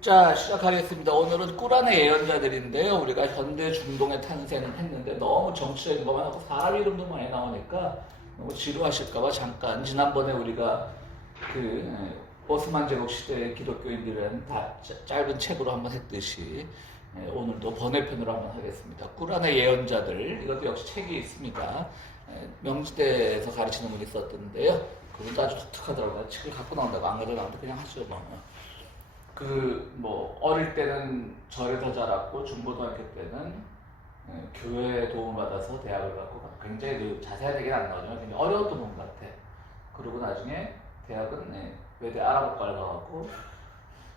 자, 시작하겠습니다. 오늘은 꿀안의 예언자들인데요. 우리가 현대 중동의 탄생을 했는데 너무 정치적인 것만 하고 사람 이름도 많이 나오니까 너무 지루하실까봐 잠깐 지난번에 우리가 오스만 제국 시대의 기독교인들은 다 짧은 책으로 한번 했듯이 오늘도 번외편으로 한번 하겠습니다. 꿀안의 예언자들, 이것도 역시 책이 있습니다. 명지대에서 가르치는 분이 썼던데요. 그분도 아주 독특하더라고요. 책을 갖고 나온다고 안 가져나오는데 그냥 하시죠 뭐. 어릴 때는 절에서 자랐고 중고등학교 때는 교회에 도움을 받아서 대학을 갔고 굉장히 자세한 얘기는 안 나오지만 굉장히 어려웠던 분 같아. 그리고 나중에 대학은 외대 아랍어과를 가갖고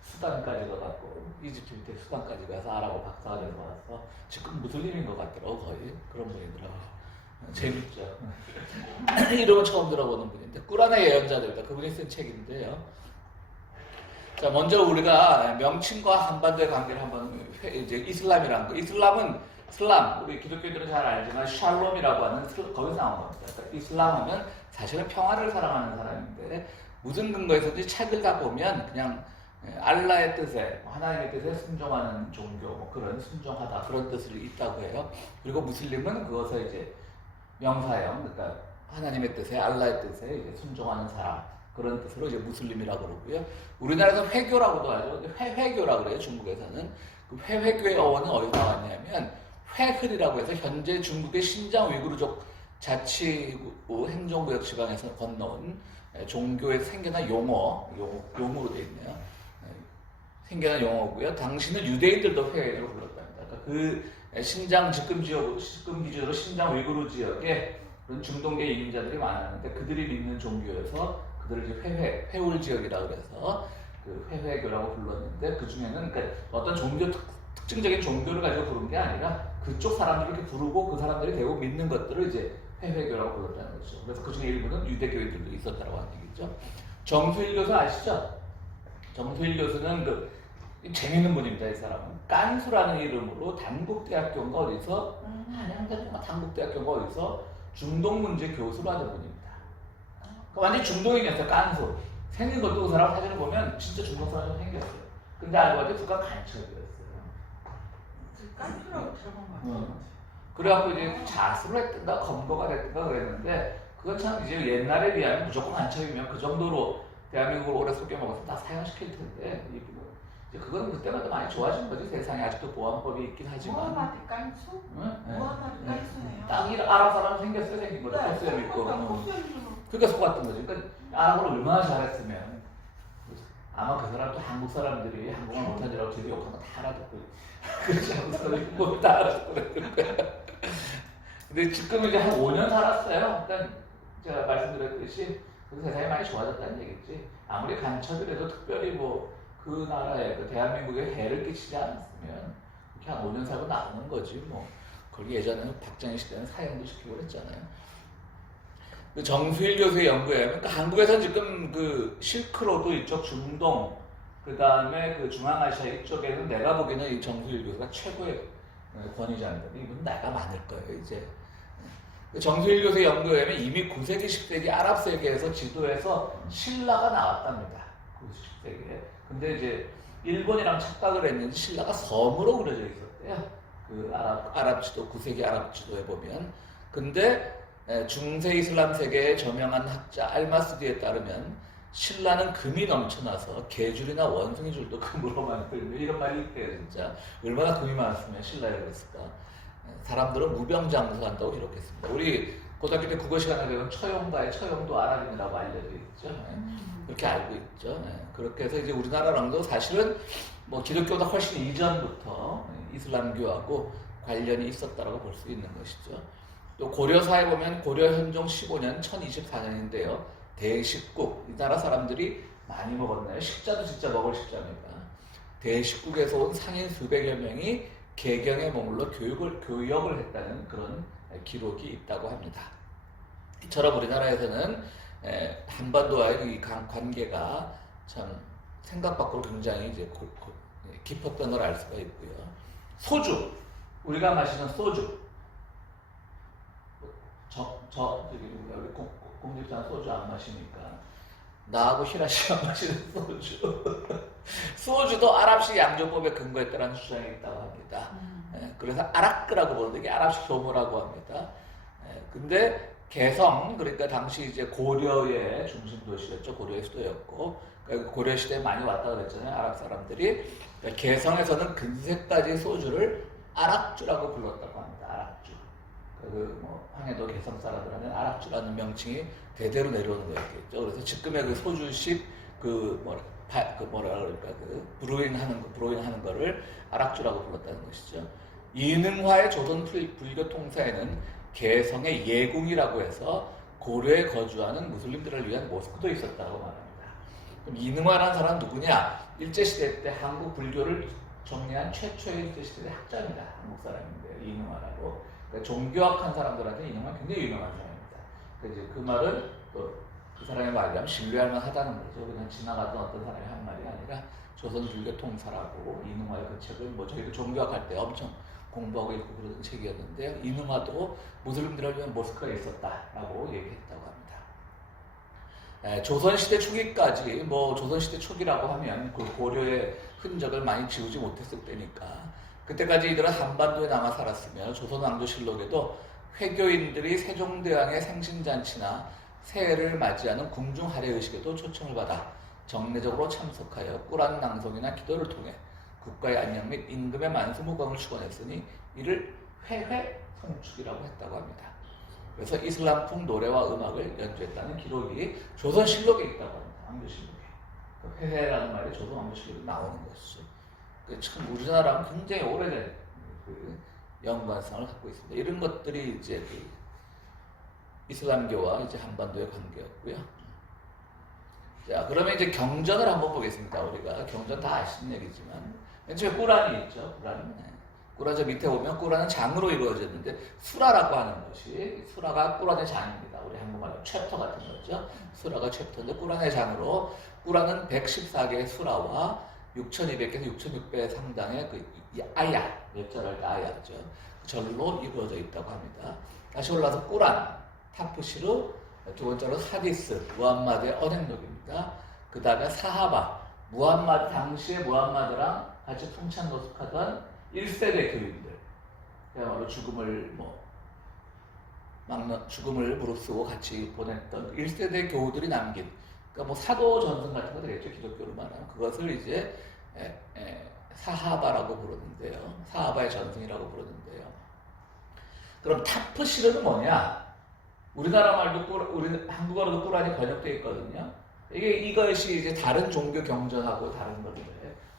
수단까지 가갖고 이집트 밑에 수단까지 가서 아랍어 박사가 돼서 와서 지금 무슬림인 것 같더라고. 거의 그런 분이더라고. 재밌죠. 이름은 처음 들어보는 분인데 꿀안의 예언자들이다. 그분이 쓴 책인데요. 자, 먼저 우리가 명칭과 한반도의 관계를 한번 이제 이슬람이라는 거. 이슬람은 슬람, 우리 기독교인들은 잘 알지만 샬롬이라고 하는 거기서 나온 겁니다. 그러니까 이슬람 하면 사실은 평화를 사랑하는 사람인데 무슨 근거에서든지 책을 다 보면 그냥 알라의 뜻에 하나님의 뜻에 순종하는 종교 그런 순종하다 그런 뜻을 있다고 해요. 그리고 무슬림은 그것을 이제 명사형, 그러니까 하나님의 뜻에 알라의 뜻에 이제 순종하는 사람. 그런 뜻으로 이제 무슬림이라고 그러고요. 우리나라에서 회교라고도 하죠. 회회교라고 그래요. 중국에서는. 그 회회교의 어원은 어디서 나왔냐면 회흐리라고 해서 현재 중국의 신장 위구르족 자치구 행정구역 지방에서 건너온 종교에서 생겨난 용어로 되어 있네요. 생겨난 용어고요. 당시는 유대인들도 회회로 불렀답니다. 그러니까 그 신장 집금 기준으로 신장 위구르 지역에 그런 중동계 이민자들이 많았는데 그들이 믿는 종교여서 그들을 이제 회울 지역이라고 그래서 그 회회교라고 불렀는데 그 중에는 그러니까 어떤 특징적인 종교를 가지고 부른 게 아니라 그쪽 사람들을 이렇게 부르고 그 사람들이 대부분 믿는 것들을 이제 회회교라고 불렀다는 거죠. 그래서 그 중에 일부는 유대교인들도 있었다고 하는 얘기죠. 정수일 교수 아시죠? 정수일 교수는 재밌는 분입니다. 이 사람은 깐수라는 이름으로 단국대학교인가 어디서 한양대인가 단국대학교인가 어디서 중동 문제 교수로 하는 분입니다. 완전 중동인이었어요. 깐소. 생긴 것도 그 사람 사진을 보면 진짜 중동 사람처럼 생겼어요. 근데 알고 봤더니 북한 간첩이었어요. 깐소라고 들어본 것 같아요. 그래갖고 이제 자수를 했든가 검거가 됐든가 그랬는데 그건 참 이제 옛날에 비하면 무조건 간첩이면 그 정도로 대한민국을 오래 속여먹어서 다 사형시킬 텐데 이제 그건 그때마다 많이 좋아진 거지. 세상에 아직도 보안법이 있긴 하지만. 무하마드 깐소? 응? 무하마드 깐소네요. 딱 아랍 사람 생긴 거죠. 코스염 있고. 그러니까 속았던 거죠. 그러니까 아랍어를 얼마나 잘했으면 아마 그 사람도 한국 사람들이 한국말 못하느라고 되게 욕한 거 다 알아듣고 그렇지 한국 사람들이 뭐다 알아듣고 그랬을 거야. 근데 지금 이제 한 5년 살았어요. 그러니까 제가 말씀드렸듯이 그 세상이 많이 좋아졌다는 얘기지. 아무리 간첩이라도 특별히 그 나라에 대한민국에 해를 끼치지 않았으면 이렇게 한 5년 살고 나오는 거지 뭐. 거기 예전에는 박정희 시대는 사형도 시키고 그랬잖아요. 그 정수일 교수의 연구에 의하면 한국에서 지금 그 실크로드 이쪽 중동 그 다음에 그 중앙아시아 이쪽에는 내가 보기에는 이 정수일 교수가 최고의 권위자인데 이분 나이가 많을 거예요 이제. 그 정수일 교수의 연구에 의하면 이미 9세기 10세기 아랍 세계에서 지도에서 신라가 나왔답니다. 9세기에. 근데 이제 일본이랑 착각을 했는지 신라가 섬으로 그려져 있었대요. 그 아랍 지도 9세기 아랍 지도에 보면. 근데 중세 이슬람 세계의 저명한 학자 알마스디에 따르면 신라는 금이 넘쳐나서 개줄이나 원숭이줄도 금으로 만들고 이런 말이 있대요. 진짜 얼마나 금이 많았으면 신라에 그랬을까. 사람들은 무병장수한다고 기록했습니다. 우리 고등학교 때 국어 시간에 배운 처용가의 처용도 아랍인이라고 알려져 있죠. 그렇게 알고 있죠. 그렇게 해서 이제 우리나라랑도 사실은 기독교보다 훨씬 이전부터 이슬람교하고 관련이 있었다고 볼 수 있는 것이죠. 또 고려사에 보면 고려 현종 15년 1024년인데요. 대식국, 이 나라 사람들이 많이 먹었나요? 식자도 진짜 먹을 식자입니다. 대식국에서 온 상인 수백여 명이 개경에 머물러 교역을 했다는 그런 기록이 있다고 합니다. 이처럼 우리나라에서는 한반도와의 이 관계가 참 생각 밖으로 굉장히 이제 깊었던 걸 알 수가 있고요. 소주, 우리가 마시는 소주. 우리 공직자는 소주 안 마시니까 나하고 히라시가 마시는 소주. 소주도 아랍식 양조법에 근거했다는 주장이 있다고 합니다. 그래서 아라크라고 부르는데 이게 아랍식 교모라고 합니다. 근데 개성, 그러니까 당시 이제 고려의 중심 도시였죠. 고려의 수도였고, 그러니까 고려 시대에 많이 왔다 그랬잖아요. 아랍 사람들이. 그러니까 개성에서는 근세까지 소주를 아락주라고 불렀다고 합니다. 아락주. 뭐 황해도 개성 사람들한테 아락주라는 명칭이 대대로 내려오는 거였겠죠. 그래서 지금의 그 소주식 뭐라 그럴까 브로잉하는 거를 아락주라고 불렀다는 것이죠. 이능화의 조선 불교 통사에는 개성의 예궁이라고 해서 고려에 거주하는 무슬림들을 위한 모스크도 있었다고 말합니다. 그럼 이능화라는 사람은 누구냐? 일제시대 때 한국 불교를 정리한 최초의 일제시대 학자입니다. 한국 사람인데요. 이능화라고. 그러니까 종교학한 사람들한테 이능화 굉장히 유명한 사람입니다. 이제 그 말은 또 그 사람의 말이라면 신뢰할 만하다는 거죠. 그냥 지나가던 어떤 사람이 한 말이 아니라 조선 불교 통사라고 이능화의 그 책을 뭐 저희도 종교학할 때 엄청 공부하고 읽고 그러던 책이었는데요. 이능화도 무슬림들을 위한 모스크가 있었다라고 얘기했다고 합니다. 조선시대 초기까지, 뭐 조선시대 초기라고 하면 그 고려의 흔적을 많이 지우지 못했을 때니까 그때까지 이들은 한반도에 남아 살았으며 조선왕조실록에도 회교인들이 세종대왕의 생신잔치나 새해를 맞이하는 궁중 할애의식에도 초청을 받아 정례적으로 참석하여 꾸란 낭송이나 기도를 통해 국가의 안녕 및 임금의 만수무강을 축원했으니 이를 회회 성축이라고 했다고 합니다. 그래서 이슬람풍 노래와 음악을 연주했다는 기록이 조선실록에 있다고 합니다. 왕조실록에. 그 회회라는 말이 조선 왕조실록에 나오는 것이죠. 참 우리나라랑 굉장히 오래된 그 연관성을 갖고 있습니다. 이런 것들이 이제 그 이슬람교와 이제 한반도의 관계였고요. 자, 그러면 이제 경전을 한번 보겠습니다. 우리가 경전 다 아시는 얘기지만 맨 처음에 꾸란이 있죠. 꾸란 저 밑에 보면 꾸란은 장으로 이루어졌는데 수라라고 하는 것이 수라가 꾸란의 장입니다. 우리 한국말로 챕터 같은 거죠. 수라가 챕터인데 꾸란의 장으로 꾸란은 114개의 수라와 6,200개에서 6,600개 상당의 그 아야, 몇 자를 할 때 아야죠. 절로 이루어져 있다고 합니다. 다시 올라서 꾸란, 타프시르, 두 번째로 하디스, 무함마드의 언행록입니다. 그 다음에 사하바, 무함마드, 당시에 무함마드랑 같이 풍찬 노숙하던 1세대 교인들, 그야말로 죽음을 무릅쓰고 같이 보냈던 1세대 교우들이 남긴, 그러니까 뭐 사도 전승 같은 거 되겠죠. 기독교로 말하면. 그것을 이제 사하바라고 부르는데요. 사하바의 전승이라고 부르는데요. 그럼 타프시르는 뭐냐? 우리나라 말도 우리 한국어로도 꾸란이 번역되어 있거든요. 이것이 이제 다른 종교 경전하고 다른 건데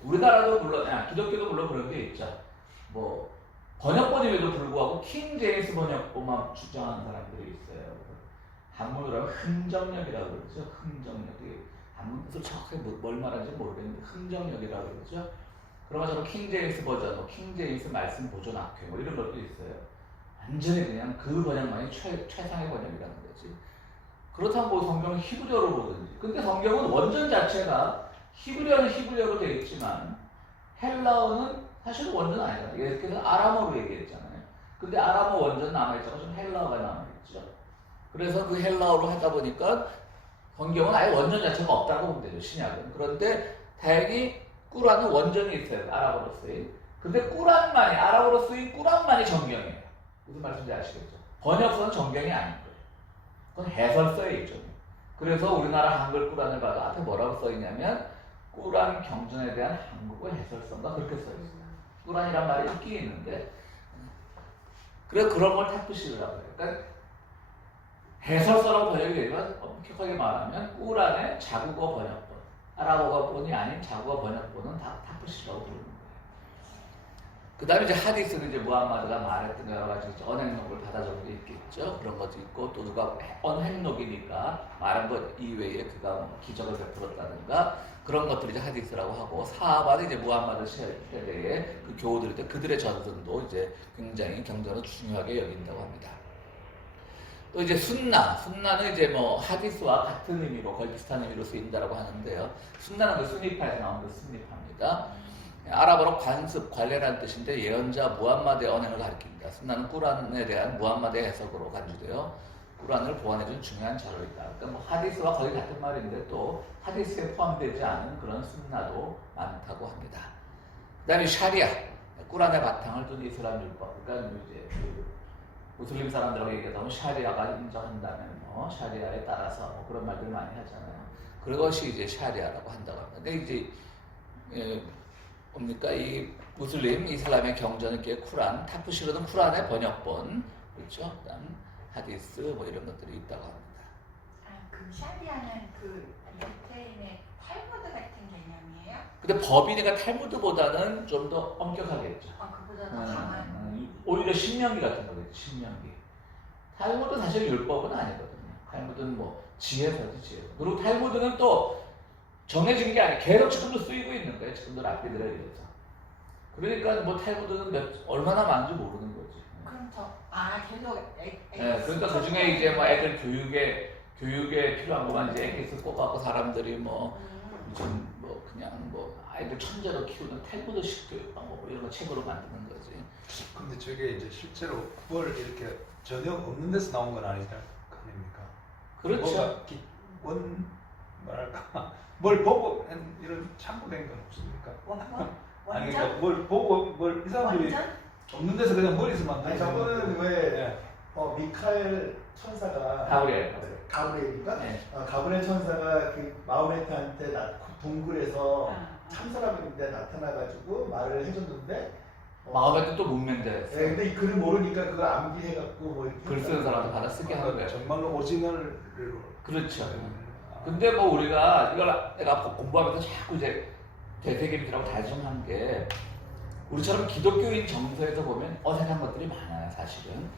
우리나라도 물론 기독교도 물론 그런 게 있죠. 뭐 번역본임에도 불구하고 킹 제임스 번역본만 주장하는 사람들이 있어요. 한문으로 하면 흥정역이라고 그러죠. 흥정역이 한문으로 정확하게 뭘 말하는지 모르겠는데 흥정역이라고 그러죠. 그러면 저는 킹 제임스 버전, 킹 제임스 말씀 보존 학회 뭐 이런 것도 있어요. 완전히 그냥 그 번역만이 최상의 번역이라는 거지. 그렇다면 뭐 성경은 히브리어로 보든지. 근데 성경은 원전 자체가 히브리어는 히브리어로 되어 있지만 헬라어는 사실 원전은 아니잖아요. 예를 아람어로 얘기했잖아요. 근데 아람어 원전 남아있잖아요. 좀 헬라어가 남아있죠. 그래서 그 헬라어로 하다 보니까 성경은 아예 원전 자체가 없다고 보면 되죠. 신약은. 그런데 다행히 꾸란은 원전이 있어요. 아랍어로 쓰인. 근데 꾸란만이, 아랍어로 쓰인 꾸란만이 정경이에요. 무슨 말씀인지 아시겠죠? 번역서는 정경이 아닌 거예요. 그건 해설서의 일종이에요. 그래서 우리나라 한글 꾸란을 봐도 앞에 뭐라고 써있냐면 꾸란 경전에 대한 한국어 해설서인가 그렇게 써있어요. 꾸란이란 말이 있긴 있는데 그래서 그런 걸 타프시르라고 해요. 그러니까 해설서라고 번역이 되면 엄격하게 말하면 꾸란의 자국어 번역본, 아랍어본이 아닌 자국어 번역본은 다 타프시르라고 부르는 거예요. 그 다음에 이제 하디스는 이제 무함마드가 말했던 여러 가지 언행록을 받아 적은 게 있겠죠. 그런 것도 있고 또 누가 언행록이니까 말한 것 이외에 그가 뭐 기적을 베풀었다든가 그런 것들이 이제 하디스라고 하고 사하바는 이제 무함마드 세대의 그 교우들 때 그들의 전승도 이제 굉장히 경전을 중요하게 여긴다고 합니다. 또 이제 순나는 이제 뭐 하디스와 같은 의미로 거의 비슷한 의미로 쓰인다라고 하는데요. 순나는 그 순니파에서 나온 그 순니파입니다. 아랍어로 관습, 관례라는 뜻인데 예언자 무함마드의 언행을 가리킵니다. 순나는 꾸란에 대한 무함마드의 해석으로 간주되어 꾸란을 보완해준 중요한 자료이다. 그러니까 뭐 하디스와 거의 같은 말인데 또 하디스에 포함되지 않은 그런 순나도 많다고 합니다. 그다음에 샤리아, 꾸란의 바탕을 둔 이슬람 율법. 그러니까 이제 그 무슬림 사람들하고 얘기하다 샤리아가 인정한다면 뭐 샤리아에 따라서 뭐 그런 말들 많이 하잖아요. 그것이 이제 샤리아라고 한다고 합니다. 근데 이제 뭡니까 이 무슬림 이슬람의 경전의 쿠란, 타프시르는 쿠란의 번역본, 그렇죠? 그다음 하디스 뭐 이런 것들이 있다고 합니다. 그 샤리아는 그 유태인의 탈무드 같은 개념이에요? 근데 법이니까 탈무드보다는 좀 더 엄격하겠죠. 그보다 더 강한. 오히려 신명기 같은 거겠죠. 신명기. 탈무드 사실 율법은 아니거든요. 탈무드는 뭐 지혜서지 지혜. 그리고 탈무드는 또 정해진 게 아니에요. 계속 지금도 쓰이고 있는 거예요. 지금도 랍비들에 의해서. 그러니까 뭐 탈무드는 얼마나 많은지 모르는 거지. 그럼 계속 그러니까 그 중에 이제 뭐 애들 교육에 필요한 것만 이제 애기스 꼽아갖고 사람들이 뭐 그냥 뭐 아이들 천재로 키우는 탈무드식 교육 방법 뭐 이런 거 책으로 만드는 거지. 근데 저게 이제 실제로 뭘 이렇게 전혀 없는 데서 나온 건 아니니까. 그렇죠. 뭐랄까 뭘 보고 이런 참고된 건 없습니까? 아니 그러니까 뭘 보고 이 사람들이 완전? 없는 데서 그냥 머리에서 만드는. 아니 저거는 왜 네. 미카엘 천사가 가브리엘인가? 네. 가브리엘 천사가 그 마호메트한테 동굴에서 참사람인데 나타나가지고 말을 해줬는데 마음에도 또 문맹자였어. 네, 근데 이 글을 모르니까 그걸 암기해갖고 뭐 이렇게 글 쓰는 사람도 받아 쓰게 하는 거예요. 정말로 오리지널로. 그렇죠. 근데 뭐 우리가 이걸 내가 공부하면서 자꾸 이제 대세계민이라고 다짐한 게 우리처럼 기독교인 정서에서 보면 어색한 것들이 많아요, 사실은.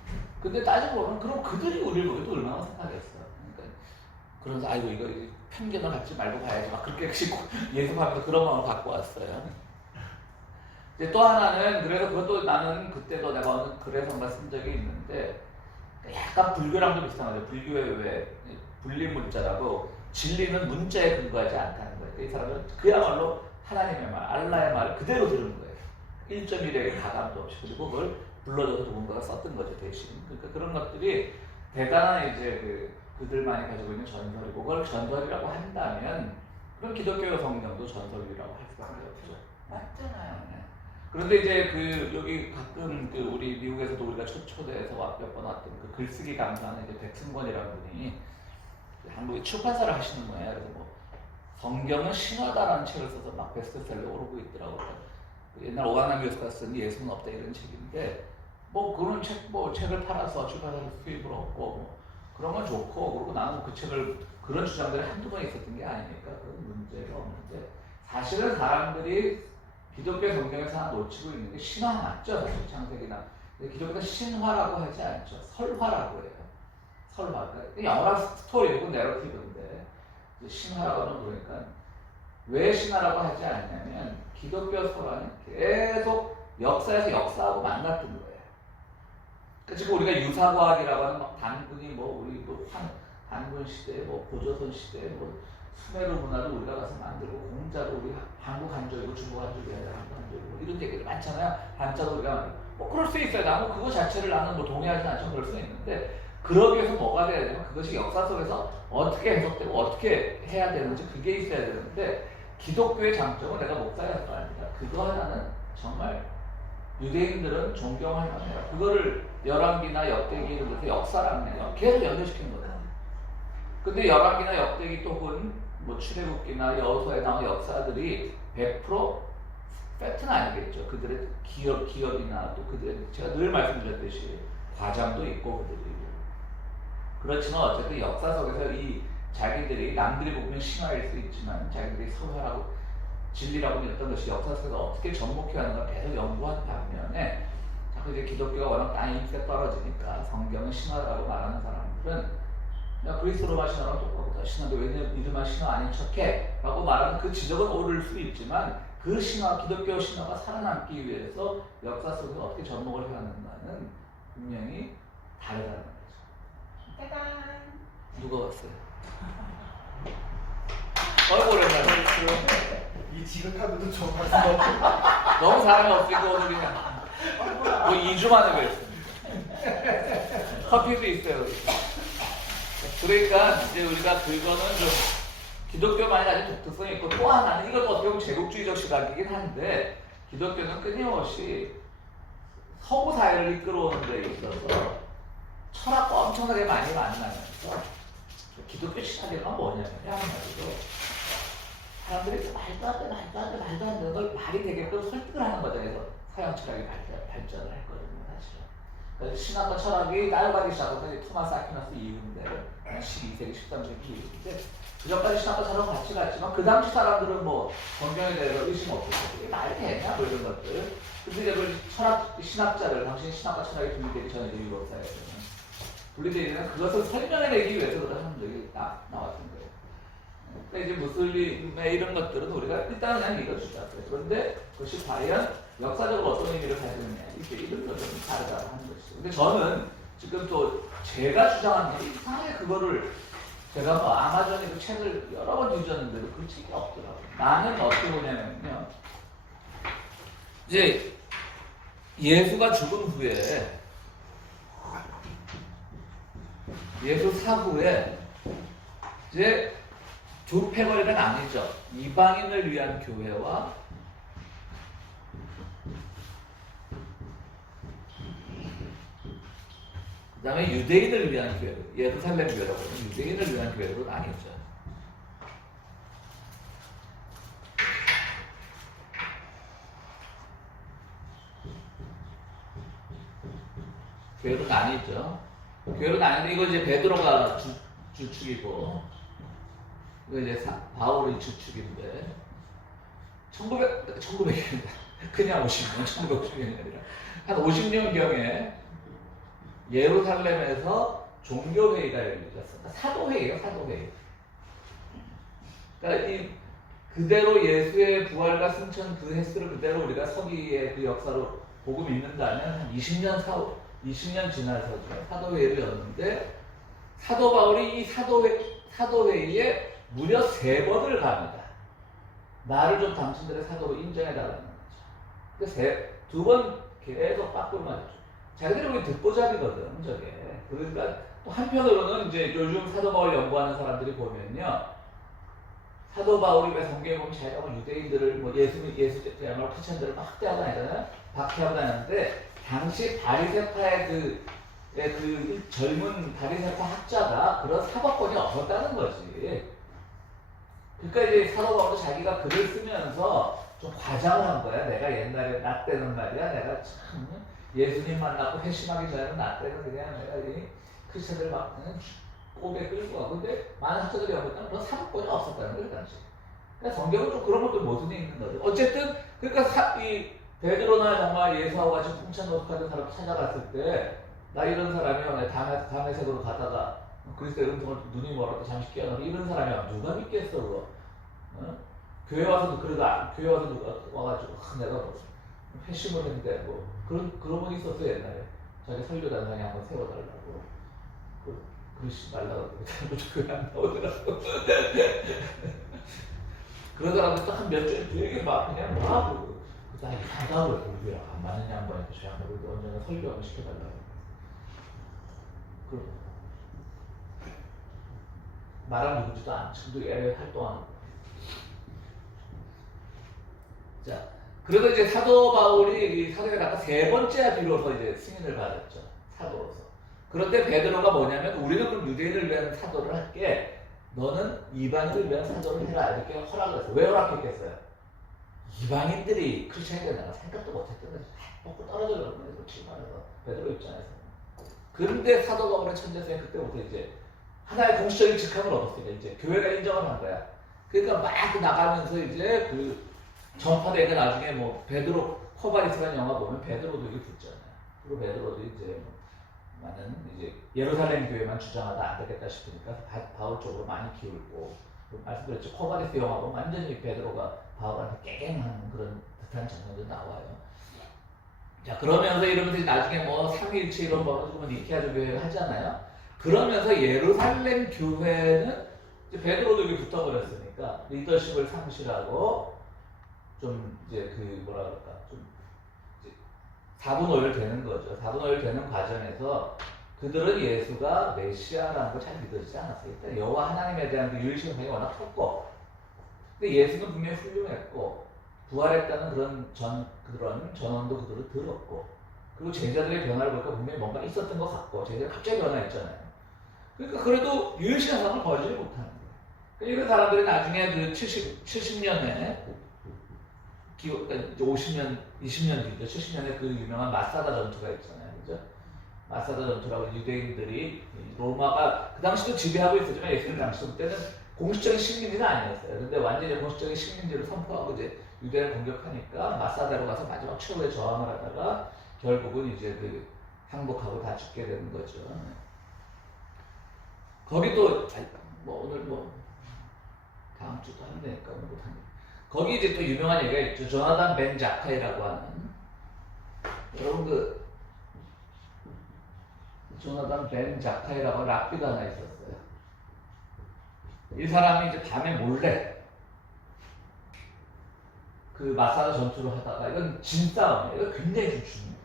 근데 따지고 보면 그럼 그들이 우리를 보기도 얼마나 어색하겠어. 그러니까 그래서 아이고 이거 편견을 갖지 말고 봐야지 막 그렇게 예습하면서 그런 마음을 갖고 왔어요. 이제 또 하나는 그래서 그것도 나는 그때도 내가 어느 글에선가 쓴 적이 있는데 약간 불교랑도 비슷한 거죠. 불교의 왜 분리문자라고 진리는 문자에 근거하지 않다는 거예요. 이 사람은 그야말로 하나님의 말, 알라의 말을 그대로 들은 거예요. 1.1의 가감도 없이. 그리고 그걸 불러줘서 누군가가 썼던 거죠, 대신. 그러니까 그런 것들이 대단한 이제 그들만이 가지고 있는 전설이고 그걸 전설이라고 한다면 그럼 기독교 성경도 전설이라고 할 수밖에 없죠. 맞잖아요. 그런데 이제 여기 가끔 우리 미국에서도 우리가 초대해서 몇 번 왔던 그 글쓰기 강사는 이제 백승권이라는 분이 한국에 출판사를 하시는 거예요. 그래서 뭐 성경은 신화다라는 책을 써서 막 베스트셀러 오르고 있더라고요. 옛날 오가남 교수가 쓴 예수는 없다 이런 책인데 뭐 그런 책을 팔아서 출판사에서 수입을 얻고 뭐 그런 건 좋고 그리고 나는 그 책을 그런 주장들이 한두 번 있었던 게 아니니까 그런 문제가 없는데 사실은 사람들이 기독교 성경에서 하나 놓치고 있는 게 신화 맞죠? 사실 창세기나. 근데 기독교가 신화라고 하지 않죠. 설화라고 해요. 설화. 그러니까 영어랑 스토리고 내러티브인데 신화라고 하면 그러니까 왜 신화라고 하지 않냐면 기독교 설화는 계속 역사에서 역사하고 만났던 거예요. 그러니까 지금 우리가 유사과학이라고 하는 단군이 우리 단군 시대, 고조선 시대, 수메르 문화를 우리가 가서 만들고 공자도 우리 한국 한족이고 중국 한족이 아니라 한국 한족이고 이런 얘기들 많잖아요. 한자도 우리가 만들고 그럴 수 있어요. 나는 그거 자체를 나는 동의하지 않지만 그럴 수 있는데 그러기 위해서 뭐가 돼야 되냐면 그것이 역사 속에서 어떻게 해석되고 어떻게 해야 되는지 그게 있어야 되는데 기독교의 장점은 내가 목사라서 아닙니다. 그거 하나는 정말 유대인들은 존경할 만해요. 그거를 열왕기나 역대기 이런 데서 역사라는 거예요. 계속 연결시키는 거예요. 근데 열왕기나 역대기 또는 출애굽기나 여호수아에 나온 역사들이 100% 팩트는 아니겠죠. 그들의 기업이나 또 그들의 제가 늘 말씀드렸듯이 과장도 있고 그들이 그렇지만 어쨌든 역사 속에서 이 자기들이 남들이 보면 신화일 수 있지만 자기들이 설화라고 진리라고 믿었던 것이 역사 속에서 어떻게 접목해야 하는가 계속 연구한 반면에 자꾸 이제 기독교가 워낙 땅에 인기가 떨어지니까 성경은 신화라고 말하는 사람들은 야 그리스 로마 신화랑 똑같다. 신화도 왜 믿음만 신화 아닌 척해? 라고 말하는 그 지적은 옳을 수 있지만 그 신화, 기독교 신화가 살아남기 위해서 역사 속에서 어떻게 접목을 해야 하는가는 분명히 다르다는 거죠. 짜잔. 누가 왔어요? 어이구 오랜만에. 이 지극하고도 저 말씀 너무 사람이 없으니까 오늘 그냥 2주 만에 뵀습니다. 커피도 있어요. 그러니까 이제 우리가 그거는 좀 기독교만이 가진 독특성이 있고 또 하나는 이것도 어떻게 보면 제국주의적 시각이긴 한데 기독교는 끊임없이 서구 사회를 이끌어오는 데 있어서 철학과 엄청나게 많이 만나면서 기독교 시각이란 뭐냐면 한마디로 사람들이 말도 안 되는 걸 말이 되게끔 설득을 하는 과정에서 서양 철학이 발전을 했거든요, 사실은. 그래서 신학과 철학이 따라가기 시작한 게 토마스 아퀴나스 이후인데 12세기, 13세기 이후인데 그 전까지 신학과 철학은 같이 갔지만 그 당시 사람들은 뭐 성경에 대해서 의심 없었고 이게 말이 되냐 뭐 이런 것들. 근데 이제 그 신학자를 당시 신학과 철학이 분리되기 전에 유럽 사회에서는 분리되기 전에 그것을 설명해내기 위해서 그런 사람들이 나왔던 거예요. 그러니까 이제 무슬림의 이런 것들은 우리가 일단은 그냥 믿어주자. 그런데 그것이 과연 역사적으로 어떤 의미를 가지고 있느냐 이런 것은 다르다고 하는 것이죠. 근데 저는 지금 또 제가 주장하는 게 이상하게 그거를 제가 뭐 아마존에 그 책을 여러 번 뒤졌는데도 그 책이 없더라고요. 나는 어떻게 보냐면요. 이제 예수가 죽은 후에 예수 사후에 이제 두 패거리가 나뉘죠. 이방인을 위한 교회와 그 다음에 유대인을 위한 교회, 예루살렘 교회라고 하는 유대인을 위한 교회로 나뉘죠. 교회로 나뉘죠. 교회로 나뉘는데 이거 이제 베드로가 주축이고 이거 이제 바울이 주축인데 1900년입니다. 그냥 50년, 1950년이 아니라 한 50년경에 예루살렘에서 종교회의가 열리죠. 사도회의예요, 사도회의. 그러니까 이 그대로 예수의 부활과 승천 그 횟수를 그대로 우리가 서기의 그 역사로 보고 믿는다면 한 20년 지나서 사도회의를 열었는데 사도 바울이 이 사도회의에 무려 3번을 갑니다. 나를 좀 당신들의 사도로 인정해달라는 거죠. 근데 2번 계속 빠꾸를 맞았죠. 자기들이 우리 듣보잡이거든, 저게. 그러니까 또 한편으로는 이제 요즘 사도 바울 연구하는 사람들이 보면요. 사도 바울이 왜 성경에 보면 자기가 뭐 유대인들을 뭐 예수야말로 크리스천들을 막 학대하고 다니잖아요. 박해하고 다녔는데 당시 바리새파의 그 젊은 바리새파 학자가 그런 사법권이 없었다는 거지. 그러니까 이제 사도 바울도 자기가 글을 쓰면서 좀 과장을 한 거야. 내가 옛날에 나 때는 말이야. 내가 참 예수님 만나고 회심하기 전에는 나 때는 그냥 내가 이 크리스천들 막 꼬개 끌고 가고 근데 많은 학자들이 연구했다면 그런 사법권이 없었다는 거예요, 당시. 그러니까 성경은 좀 그런 것도 모순이 있는 거죠. 어쨌든 그러니까 이 베드로나 정말 예수하고 같이 풍찬노숙하는 사람 찾아갔을 때 나 이런 사람이요. 담의 색으로 가다가 그리스도의 은총을 눈이 멀었다 잠시 깨어나고 이런 사람이야. 누가 믿겠어 그거. 어? 교회 와서도 교회 와서 누가 와가지고 내가 뭐 회심을 했는데 뭐 그런 분 있었어요 옛날에. 자기 설교단장에 한번 세워달라고. 그러지 말라고 교회 안 나오더라고. 그런 사람들 딱 한 몇 주 되게 막 그냥 막 그다음에 간다고 우리랑 안 맞는 양반이 저 양반을 언젠가 설교 한번 시켜달라고. 말하면 누구지도 않지도 애를 활동하는 거예요. 자, 그래도 이제 사도 바울이 이 사도에 갔다 3번째 비로소 이제 승인을 받았죠. 사도로서. 그런데 베드로가 뭐냐면 우리는 그럼 유대인을 위한 사도를 할게. 너는 이방인을 위한 사도를 해라. 이렇게 허락을 했어요. 왜 허락했겠어요? 이방인들이 크리스천이 된다는 생각도 못했던 거지. 먹고 떨어지려고 해서 솔직히 말해서 베드로 입장에서. 그런데 사도 바울의 천재성이 그때부터 이제 하나의 공식적인 직함을 얻었으니까 이제 교회가 인정을 한 거야. 그러니까 막 나가면서 이제 그 전파되니까 나중에 뭐 베드로 코바리스라는 영화 보면 베드로도 이게 붙잖아요. 그리고 베드로도 이제 많은 이제 예루살렘 교회만 주장하다 안 되겠다 싶으니까 바울 쪽으로 많이 기울고 말씀드렸죠. 코바리스 영화 보면 완전히 베드로가 바울한테 깨갱하는 그런 듯한 장면도 나와요. 자 그러면서 이러면서 나중에 뭐 삼위일체 이런 거 니케아주 교회를 하잖아요. 그러면서 예루살렘 교회는 이제 베드로도 여기 붙어버렸으니까 리더십을 상실하고 좀 이제 그 뭐라 그럴까 좀 이제 4분 5일 되는 거죠. 4분 5일 되는 과정에서 그들은 예수가 메시아라는 걸 잘 믿어지지 않았어요. 일단 여호와 하나님에 대한 그 유일신성이 워낙 컸고, 근데 예수는 분명히 훌륭했고 부활했다는 그런 전언도 그들은 들었고, 그리고 제자들의 변화를 보니까 분명히 뭔가 있었던 것 같고, 제자들 갑자기 변화했잖아요. 그러니까 그래도 유일신성을 거절을 못하는 거예요. 그러니까 이런 사람들이 나중에 그 70년에 50년, 20년 뒤죠. 70년에 그 유명한 마사다 전투가 있잖아요. 그죠? 마사다 전투라고 유대인들이 로마가 그 당시도 지배하고 있었지만 예수님 당시 때는 공식적인 식민지는 아니었어요. 근데 완전히 공식적인 식민지를 선포하고 이제 유대를 공격하니까 마사다로 가서 마지막 최후의 저항을 하다가 결국은 이제 그 항복하고 다 죽게 되는 거죠. 거기 또 오늘 다음 주도 한다니까 못하네. 거기 이제 또 유명한 얘기가 있죠. 조나단 벤 자카이라고 하는, 여러분 그 조나단 벤 자카이라고 하는 랍비가 하나 있었어요. 이 사람이 이제 밤에 몰래 그 마사다 전투를 하다가, 이건 진싸움이에요. 이거 굉장히 중요해요.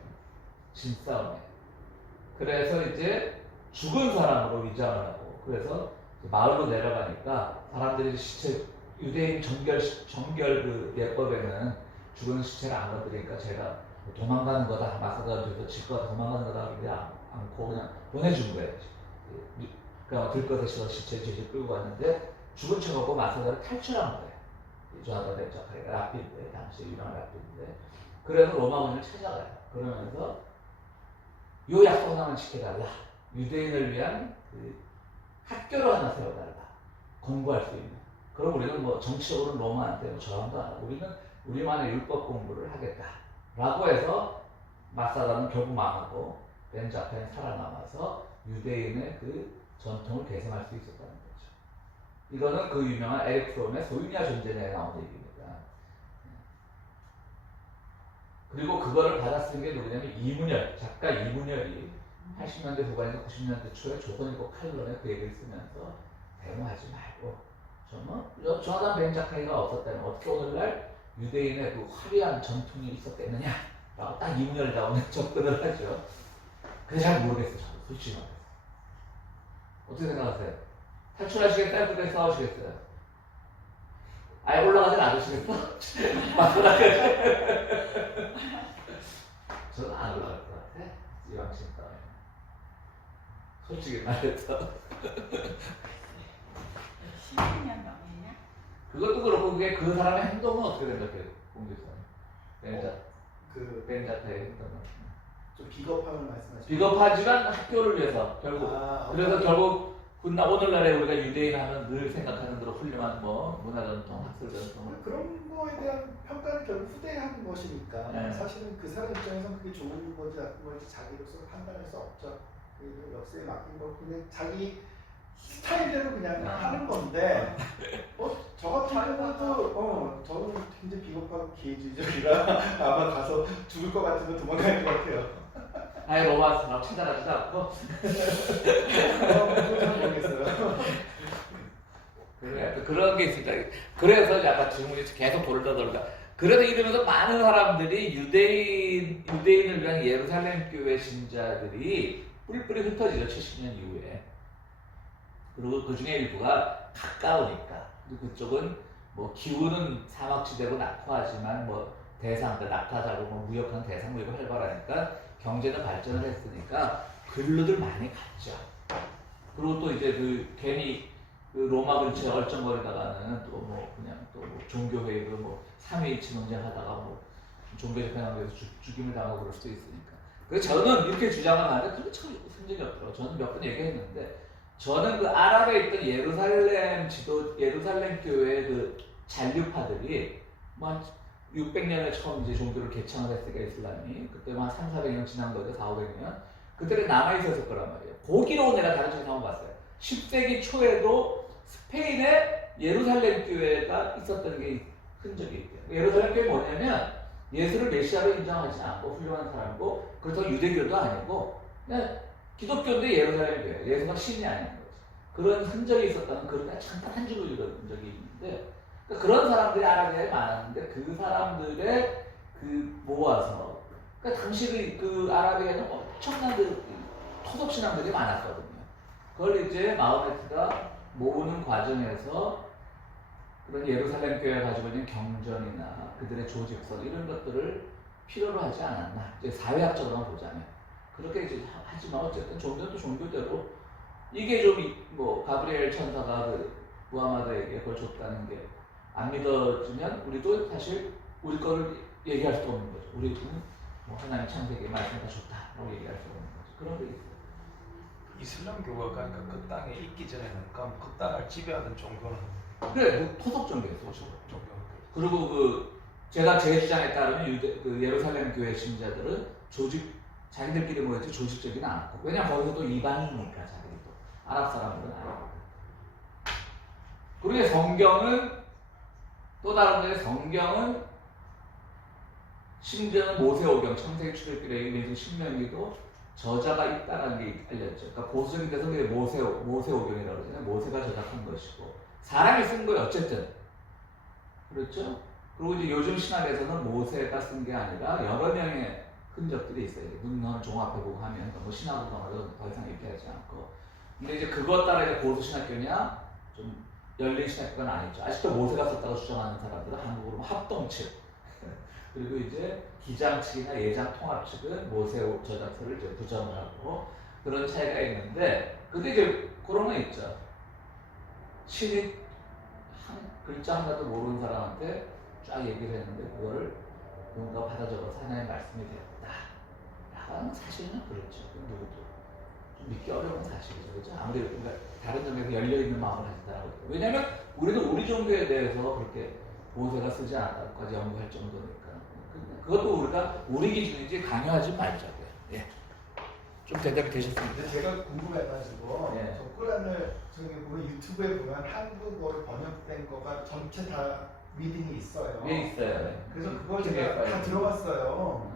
진싸움이에요. 그래서 이제 죽은 사람으로 위장을 하고, 그래서 마을로 내려가니까 사람들이 시체, 유대인 정결 그 예법에는 죽은 시체를 안 건드리니까 제가 도망가는 거다, 마사다 전투에서 질 거다, 도망가는 거다 그러지 않고 그냥 보내준 거예요. 그러니까 들것에서 시체를 끌고 갔는데 죽은 척하고 마사다를 탈출한 거예요. 조나단 벤 자카이가 랍비인데, 당시 유명한 랍비인데, 그래서 로마군을 찾아가요. 그러면서 요 약속 하나만 지켜달라. 유대인을 위한 그 학교를 하나 세워달라. 공부할 수 있는. 그럼 우리는 뭐 정치적으로는 로마한테 뭐 저항도 안 하고 우리는 우리만의 율법 공부를 하겠다. 라고 해서 마사다는 결국 망하고 벤 자카이는 살아남아서 유대인의 그 전통을 계승할 수 있었다는 거죠. 이거는 그 유명한 에릭 프롬의 소유냐 존재냐에 나온 얘기입니다. 그리고 그거를 받아쓴 게 누구냐면 이문열, 작가 이문열이 80년대 후반에서 90년대 초에 조선일보 칼럼에 그 얘기를 쓰면서 데모하지 말고, 조나단 벤 자카이가 없었다면 어떻게 오늘날 유대인의 그 화려한 전통이 있었겠느냐 라고 딱 이문열이 나오는 접근을 하죠. 근데 잘 모르겠어요. 저도 솔직히 말해서. 어떻게 생각하세요? 탈출하시겠어요? 그렇게 싸우시겠어요? 아예 올라가진 않으시겠어? 저는 안 올라갈 것 같아. 이왕신 따위. 솔직히 말해서. 12년 명이냐? 그것도 그렇고, 그게 그 사람의 행동은 어떻게 생각해요? 공교수님. 벤 자카이의 행동은. 좀 비겁함을 말씀하시죠. 비겁하지만 학교를 위해서 결국. 그래서 어떤- 결국 오늘날에 우리가 유대인 하면 늘 생각하는 대로 훌륭한 문화전통, 학술전통. 그런 거에 대한 평가는 결국 후대한 것이니까 네. 사실은 그 사람 입장에서는 그게 좋은 건지 나쁜 건지 자기로서 판단할 수 없죠. 그 역사에 맡긴 거 그냥 자기 스타일대로 그냥 하는 건데 저 같은 경우도 저는 굉장히 비겁하고 기회주의적이라 아마 가서 죽을 것 같으면 도망갈 것 같아요. 아예 로마 사람 찾아가지도 않고. 그건 잘 모르겠어요. 그런 게 있습니다. 그래서 약간 질문이 계속 돌다. 그래서 이러면서 많은 사람들이 유대인을 위한 예루살렘 교회 신자들이 뿔뿔이 흩어지죠. 70년 이후에. 그리고 그 중에 일부가 가까우니까. 그쪽은 뭐 기후는 사막지대고 낙후하지만 뭐 대상, 낙타 자고 뭐 무역하는 대상 무역이 활발하니까 경제는 발전을 했으니까 글로들 많이 갔죠. 그리고 또 이제 괜히 그 로마 근처에 얼쩡거리다가는 또 뭐 그냥 또 뭐 종교회의로 뭐 3.2.7 논쟁하다가 뭐 종교재판하면서 죽임을 당하고 그럴 수도 있으니까. 그래서 저는 이렇게 주장을 하는데 그게 참 흔적이 없더라고요. 저는 몇 번 얘기했는데, 저는 그 아랍에 있던 예루살렘 교회의 그 잔류파들이 뭐 600년에 처음 이제 종교를 개창을 했으니까 이슬람이 그때 한 300~400년 지난 거죠. 400~500년. 그때는 남아있었을 거란 말이에요. 거기로 내가 다른 쪽에 한번 봤어요. 10세기 초에도 스페인에 예루살렘 교회가 있었던 게 흔적이 있대요. 예루살렘 교회 뭐냐면 예수를 메시아로 인정하지 않고 훌륭한 사람이고, 그렇다고 유대교도 아니고 그냥 기독교인데 예루살렘 교회, 예수가 신이 아닌 거죠. 그런 흔적이 있었다는 그런 잠깐 한 줄로 읽은 적이 있는데, 그러니까 그런 사람들이 아랍에 많았는데 그 사람들의 그 모아서, 그러니까 당시 그 아랍에는 엄청난 그 토속 신앙들이 많았거든요. 그걸 이제 마호메트가 모으는 과정에서 그런 예루살렘 교회가 가지고 있는 경전이나 그들의 조직성 이런 것들을 필요로 하지 않았나. 이제 사회학적으로만 보자면 그렇게 이제 하지만 어쨌든 종교도 종교대로 이게 좀 뭐 가브리엘 천사가 그 무하마드에게 그걸 줬다는 게 안 믿어지면 우리도 사실 우리 거를 얘기할 수도 없는 거죠. 우리는 뭐 하나님 창세기에 말씀 다 줬다라고 얘기할 수 없는 거죠. 그런 게 있어요. 이슬람교가 그러니까 그 땅에 있기 전에는 그 땅을 지배하던 종교는 그래, 뭐 토속 종교였어, 종교. 그리고 그 제가 제 주장에 따르면 그 예루살렘 교회 신자들은 자기들끼리 모였지 조직적이는 않았고, 왜냐면 거기서도 이방인이니까 자기들도 아랍 사람들은 아니고. 그리고 성경은 또 다른 데 성경은 심지어는 모세오경, 창세기 출애굽기 레위기 신명기도 저자가 있다는 게 알렸죠. 그러니까 보수적인 데서 모세오경이라고 그러잖아요. 모세가 저작한 것이고 사람이 쓴 거예요. 어쨌든 그렇죠. 그리고 이제 요즘 신학에서는 모세가 쓴 게 아니라 여러 명의 흔적들이 있어요. 문헌 종합해보고 하면 뭐 신학으로 더 이상 얘기하지 않고. 근데 이제 그것 따라 이제 보수 신학교냐 좀 열린 신학교는 아니죠. 아직도 모세가 썼다고 주장하는 사람들은 한국으로 합동 측 그리고 이제 기장 측이나 예장 통합 측은 모세 저작서를 이제 부정을 하고 그런 차이가 있는데, 근데 이제 그런 건 있죠. 신이 한 글자 하나도 모르는 사람한테 쫙 얘기를 했는데 그거를 누군가 받아 적어서 하나의 말씀이 되었다 라고 하는 사실은 그렇죠. 누구도 좀 믿기 어려운 사실이죠. 그렇죠? 아무리 우리가 다른 점에서 열려있는 마음을 가진다라고 해요. 왜냐면 우리도 우리 종교에 대해서 그렇게 모세가 쓰지 않았다고까지 연구할 정도니까. 그것도 우리가 우리 기준이지 강요하지 말자고요. 예. 좀 대답이 되셨습니까? 근데 제가 궁금해가지고 예. 저 꾸란을 저기 우리 유튜브에 보면 한국어로 번역된 거가 전체 다 리딩이 있어요. 예, 있어요. 그래서 그걸 제가 다 들어봤어요.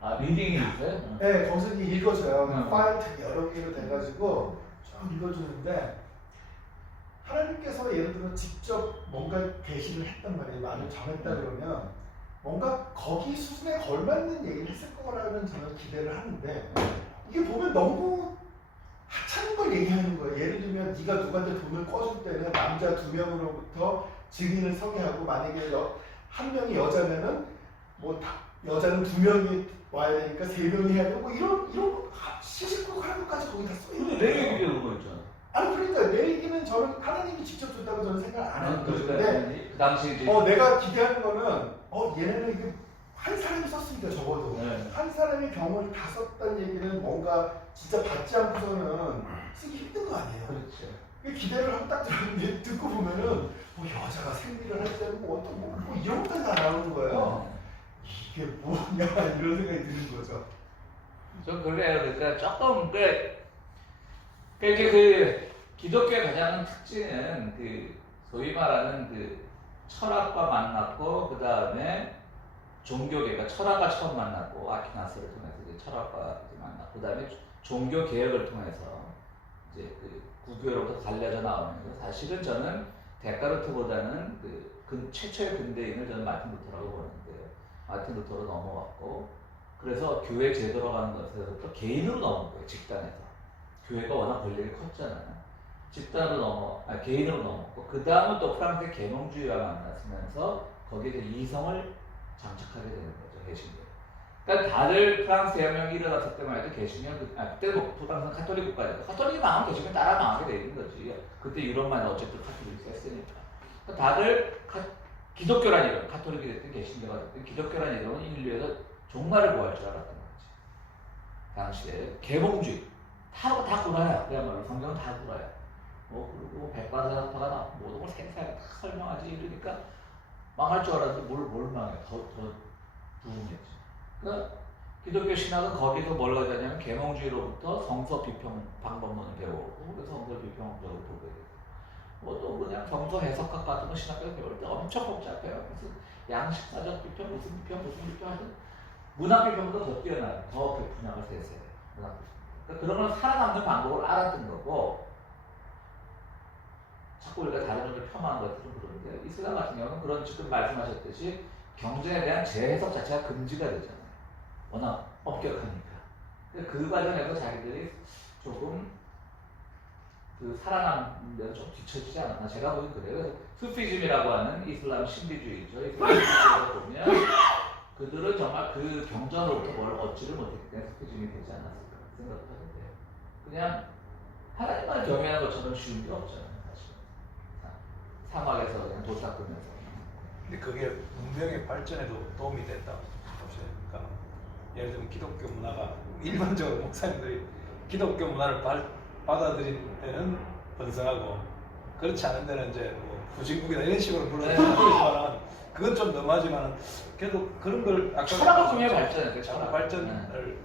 아, 리딩이 있어요? 네, 거기서 이제 읽어줘요. 음. 파일 되게 여러 개로 돼가지고 쭉 읽어주는데 하나님께서 예를 들어 직접 뭔가 계시를 했단 말이에요. 말을 정했다 그러면 뭔가 거기 수준에 걸맞는 얘기를 했을 거라는 저는 기대를 하는데 이게 보면 너무 하찮은 걸 얘기하는 거예요. 예를 들면 네가 누구한테 돈을 꿔줄 때는 남자 2명으로부터 증인을 서게 하고 만약에 한 명이 여자면은 뭐 여자는 2명이 와야 되니까 3명이 해야 되고 뭐 이런 시시콜콜 하는 것까지 거기 다 써있는 근데 내 거예요. 얘기도 그거 있잖아. 아니 그러니까 내 얘기는 저는 하나님이 직접 줬다고 저는 생각 안 하는 거죠. 근데 그 당시 이제 내가 기대하는 거는 얘네는 이게 한 사람이 썼으니까 적어도 네. 한 사람의 경험을 다 썼다는 얘기는 뭔가 진짜 받지 않고서는 쓰기 힘든 거 아니에요. 그렇죠. 기대를 하고 딱 들었는데 듣고 보면은 여자가 생리를 할 때는 뭐 어떤 뭐 이런 것까지 다 나오는 거예요. 이게 뭐냐 이런 생각이 드는 거죠. 좀 그래요. 그러니까 조금 그 기독교의 가장 특징은 그 소위 말하는 그 철학과 만났고 그 다음에 종교계가 철학과 처음 만났고 아퀴나스를 통해서 이제 철학과 만났고 그 다음에 종교 개혁을 통해서 이제 그 구교로부터 갈려져 나오면서 사실은 저는 데카르트보다는 그 최초의 근대인을 저는 마틴 루터라고 보는데요. 마틴 루터로 넘어왔고 그래서 교회 제도로 가는 것에서부터 개인으로 넘어온 거예요. 집단에서. 교회가 워낙 권력이 컸잖아요. 집단으로 개인으로 넘어왔고 그 다음은 또 프랑스의 계몽주의와 만났으면서 거기에 이제 이성을 장착하게 되는 거죠. 개신교. 그러니까 다들 프랑스 혁명이 일어났을 때만 해도 개신교 그때 뭐 프랑스는 카톨릭 국가니까 카톨릭이 망하면 개신교 따라 망하게 되는 거지. 그때 유럽만 어쨌든 카톨릭이 셌으니까. 그러니까 다들 기독교란 이름, 카톨릭이 됐든 개신교가 됐든 기독교란 이름은 인류에서 종말을 구할 줄 알았던 거지. 당시에 계몽주의 다 구라야. 그야말로 성경은 다 구라야. 그리고 백과사전파가 나오고 모든 걸 세세하게 다 설명하지 이러니까 망할 줄 알았는데 뭘 망해. 더 부흥했지. 그러니까 기독교 신학은 거기서 뭘 가져냐면 계몽주의로부터 성서 비평 방법론을 배우고 그래서 성서 비평적으로 보게 되고 또 그냥 성서 해석학 같은 거 신학교에서 배울 때 엄청 복잡해요. 무슨 양식사적 비평, 무슨 비평 하든 문학 비평보다 더 뛰어나요. 더 분야가 세세해요. 문학 비평. 그러니까 그런 걸 살아남는 방법을 알았던 거고 자꾸 우리가 다른 점을 폄하하는 것들은 그런데 이슬람 같은 경우는 그런 지금 말씀하셨듯이 경전에 대한 재해석 자체가 금지가 되잖아요. 워낙 엄격하니까. 그 과정에서 자기들이 조금 그 살아남는 좀 뒤처지지 않았나 제가 보기엔 그래요. 그래서 수피즘이라고 하는 이슬람 신비주의죠. 이슬람 신비주의를 보면 그들은 정말 그 경전으로부터 뭘 얻지를 못했기 때문에 수피즘이 되지 않았을까 생각도 하는데요. 그냥 하나님만 경외하는 것처럼 쉬운 게 없잖아요. 사실 사막에서 그냥 돌 닦으면서. 근데 그게 문명의 발전에도 도움이 됐다고 보시니까 예를 들면 기독교 문화가 일반적으로 목사님들이 기독교 문화를 받아들인 데는 번성하고 그렇지 않은 데는 이제 뭐 후진국이다 이런 식으로 불러지만 그건 좀 너무하지만 그래도 그런 걸 아까 철학은 분명히 발전했어요. 철학 발전을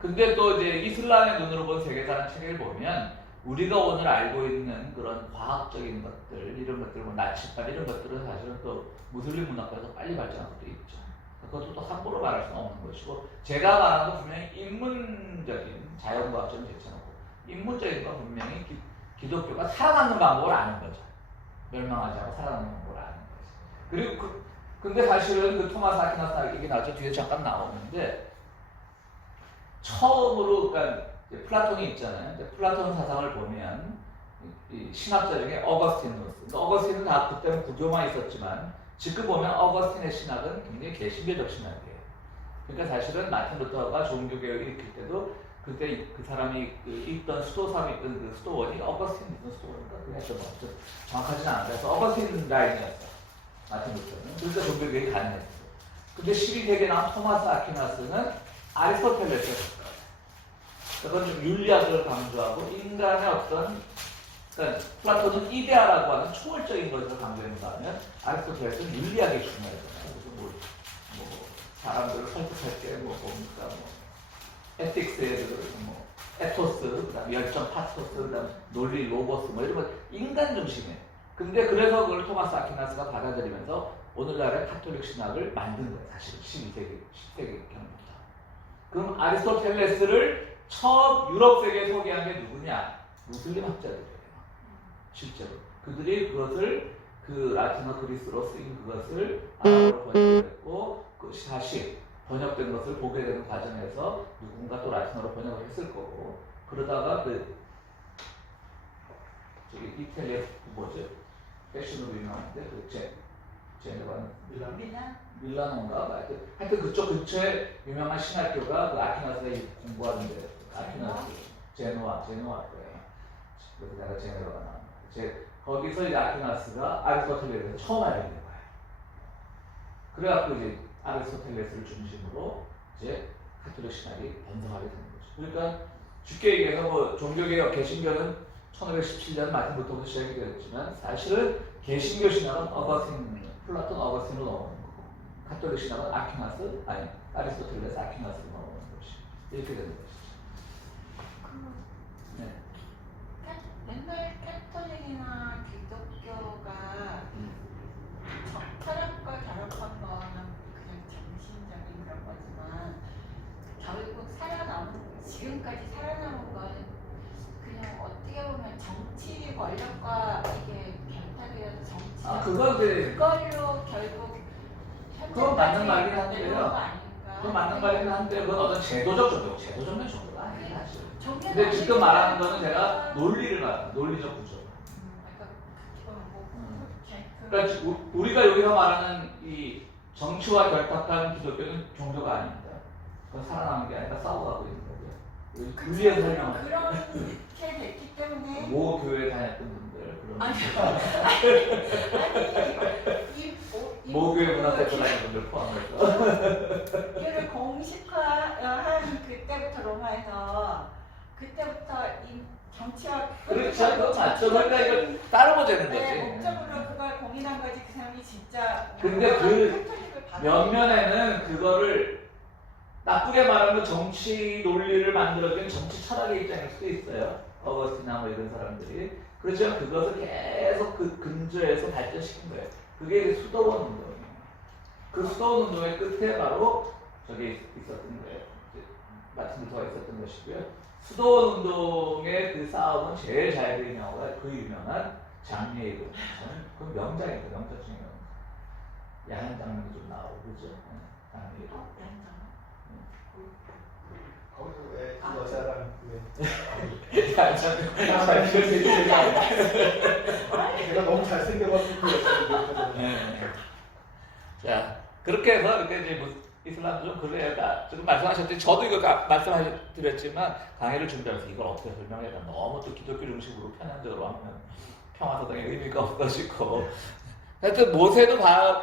근데 또 이제 이슬람의 눈으로 본 세계사라는 책을 보면 우리가 오늘 알고 있는 그런 과학적인 것들 이런 것들 뭐 나치판 이런 것들은 사실은 또 무슬림 문화에서 빨리 발전한 것도 있죠. 그것도 또 함부로 말할 수는 없는 것이고 제가 말하는 건 분명히 인문적인 자연과학적인 제쳐놓고 인문적인 건 분명히 기독교가 살아남는 방법을 아는 거죠. 멸망하지 않고 살아남는 방법을 아는 거죠. 그리고 근데 사실은 그 토마스 아퀴나스 얘기 나왔죠. 뒤에 잠깐 나오는데 처음으로 그러니까 플라톤이 있잖아요. 이제 플라톤 사상을 보면 이 신학자 중에 어거스티누스. 어거스틴은 다 그때는 구교만 있었지만 지금 보면 어거스틴의 신학은 굉장히 개신교적 신학이에요. 그러니까 사실은 마틴 루터가 종교개혁을 일으킬 때도 그때 그 사람이 있던 수도사로 있던 그 수도원이 어거스틴 있던 수도원인가 그랬던 것 같아요. 정확하지는 않아요. 그래서 어거스틴 라인이었어. 마틴 루터는. 그러니까 종교개혁이 가능했어. 근데 12세기에 나온 토마스 아퀴나스는 아리스토텔레스였어요. 그건 좀 윤리학을 강조하고 인간의 어떤 그러니까 플라톤은 이데아라고 하는 초월적인 것을 강조했는가 하면 아리스토텔레스는 윤리학이 중요하잖아요. 그래서 뭐 사람들을 설득할 때 뭐 뭡니까 뭐 에틱스에 뭐 에토스, 그다음 열정 파토스, 그다음 논리 로고스 뭐 이런 거 인간 중심에. 근데 그래서 그걸 토마스 아퀴나스가 받아들이면서 오늘날의 카톨릭 신학을 만든 거예요. 사실은 12세기, 10세기경부터. 그럼 아리스토텔레스를 처음 유럽 세계에 소개한 게 누구냐? 무슬림 학자들이에요. 실제로. 그들이 그것을 그 라틴어 그리스로 쓰인 그것을 아랍어로 번역했고 그 다시 번역된 것을 보게 되는 과정에서 누군가 또 라틴어로 번역을 했을 거고 그러다가 그 저기 이탈리아 뭐죠? 패션으로 유명한데 그 제네바 밀라노인가? 하여튼 그쪽 근처에 유명한 신학교가 그 아퀴나스가 공부하는데 아퀴나스 제노아 거예요. 그래서 내가 제네바가 나왔는데 거기서 이제 아퀴나스가 아리스토텔레스를 처음 알게 된 거예요. 그래갖고 이제 아리스토텔레스를 중심으로 이제 카톨릭 신학이 번성하게 되는 거죠. 그러니까 쉽게 얘기해서 뭐 종교개혁 개신교는 1517년 마틴 루터부터 시작이 되었지만 사실은 개신교 신학은 플라톤 어거스틴으로 넘어오는 거고 카톨릭 신학은 아리스토텔레스 아퀴나스로 넘어오는 것이 이렇게 되는 것이죠. 네. 옛날 캐톨릭이나 기독교가 철학과 결합한 거는 그냥 정신적인 그런 거지만 결국 지금까지 살아남은 거는 그냥 어떻게 보면 정치 권력과 이게 결탁이 돼서 정치 그걸로 결국 그건 맞는 말이긴 내려온 거 한데요. 아닐까? 그건 맞는 말이긴 한데 그건 어떤 제도적인 정도가 아니에요 사실. 정계는 근데 지금 아니지만 말하는 거는 제가 논리를 말하는 논리적 구조. 그러니까 우리가 여기서 말하는 이 정치와 결탁한 기독교는 종교가 아닙니다. 그건 살아남은 게 아니라 싸워가고 있는 거고요. 불리한 설명을 그렇게 됐기 때문에 모 교회 다녔던 분들 그런 아니 모 교회 문화센터 다녔던 분들 포함해서 이를 공식화한 그때부터 로마에서 그때부터 이 정치와 그렇죠. 그거 맞죠. 그러니까 이걸 따라보자는 거지. 네, 목적으로 그걸 공인한 거지 그 사람이 진짜 근데 그 카톨릭을 받은 몇면에는 그거를 나쁘게 말하면 정치 논리를 만들어준 정치 철학의 입장일 수도 있어요. 어거스티나 뭐 이런 사람들이. 그렇지만 그것을 계속 그 근저에서 발전시킨 거예요. 그게 수도원 운동이에요. 그 수도원 운동의 끝에 바로 저기 있었던 거예요. 마틴 루터가 있었던 것이고요. 수도원 운동의 그 싸움은 제일 잘 그린 영화가 그 유명한 장례이고 저는 그 명작이에요. 명작 중에 명작. 야한 장면이 좀 나오고 그죠? 장례이고. 거기서 왜 그 여자랑 내가 너무 잘생겨가지고 그 여자를 그랬거든요. 네. 자, 그렇게 해서 이렇게 이제 뭐 이슬람도 좀 그래야 지금 말씀하셨듯이 저도 이거 말씀드렸지만 강의를 준비하면서 이걸 어떻게 설명해야 되나 너무 또 기독교 중심으로 편향적으로 하면 평화사당의 의미가 없어지고 하여튼 모세도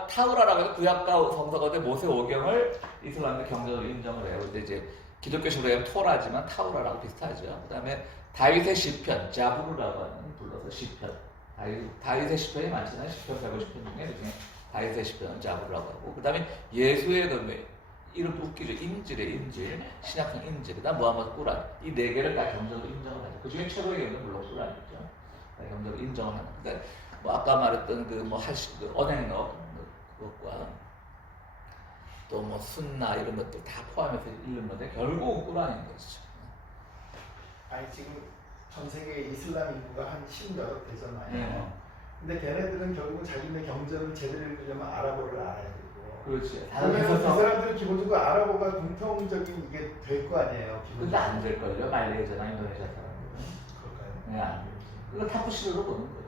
타우라라고 해서 구약과 성서가인데 모세 오경을 이슬람의 경전으로 인정을 해요. 근데 이제 기독교식으로 하면 토라지만 타우라라고 비슷하죠. 그 다음에 다윗의 시편, 자부르라고 하는 불러서 시편. 다윗의 시편이 많잖아요. 시편 150편 중에 그중에 다윗의 시편은 자부르라고 하고 그 다음에 예수의 그 이름 웃기죠. 인질, 신약성 인질, 그다음 무하마드 꾸란 이 네 개를 다 경전으로 인정을 하죠. 그 중에 최고의 경전은 물론 꾸란이죠. 다 경전으로 인정을 하는. 근데 뭐 아까 말했던 그 언행력 그것과 또 뭐 순나 이런 것들 다 포함해서 읽는 건데 결국 꾸란인 것이죠. 아니 지금 전 세계 이슬람 인구가 한 10몇 되잖아요. 네. 근데 걔네들은 결국은 자기네 경전을 제대로 읽으려면 아랍어를 알아야 되고. 그렇지. 그러면 이 사람들은 기본적으로 아랍어가 공통적인 이게 될 거 아니에요. 근데 안 될걸요. 말레이시아나 인도네시아 사람들은. 그럴까요? 네, 안 돼요. 그거 타프시르로 보는 거지.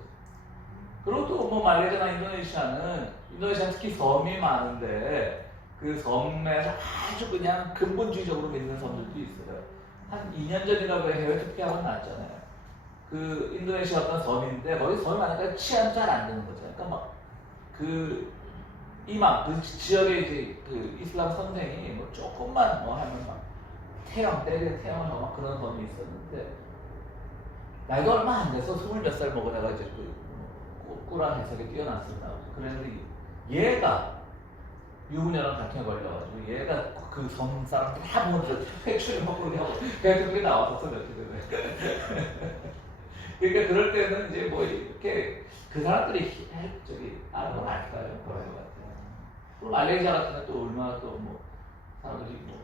그리고 또 뭐 말레이시아나 인도네시아는 특히 섬이 많은데 그 섬에서 아주 그냥 근본주의적으로 믿는 섬들도 있어요. 한 2년 전이라고 해외 투표하고 났잖아요. 그 인도네시아 어떤 섬인데 거기 섬이 많으니까 치안 잘 안 되는 거죠. 그러니까 막 그 지역에 이제 그 이슬람 선생이 뭐 조금만 뭐 하면 막 태양을 하고 막 그런 섬이 있었는데 나이도 얼마 안 돼서 20몇 살 먹은 애가 이제 그 꾸란 해석에 뛰어났습니다. 그랬는데 얘가 유부녀랑 같은 걸려가지고 얘가 그 섬 사람들 다 모두 퇴출을 먹고 하고 그냥 그게 나왔었어 며칠 전에. 그러니까 그럴 때는 이제 뭐 이렇게 그 사람들이 저기 알고 알까요? 그런 것 같아요. 또 말레이시아 같은 데또 얼마나 또 뭐 사람들이 뭐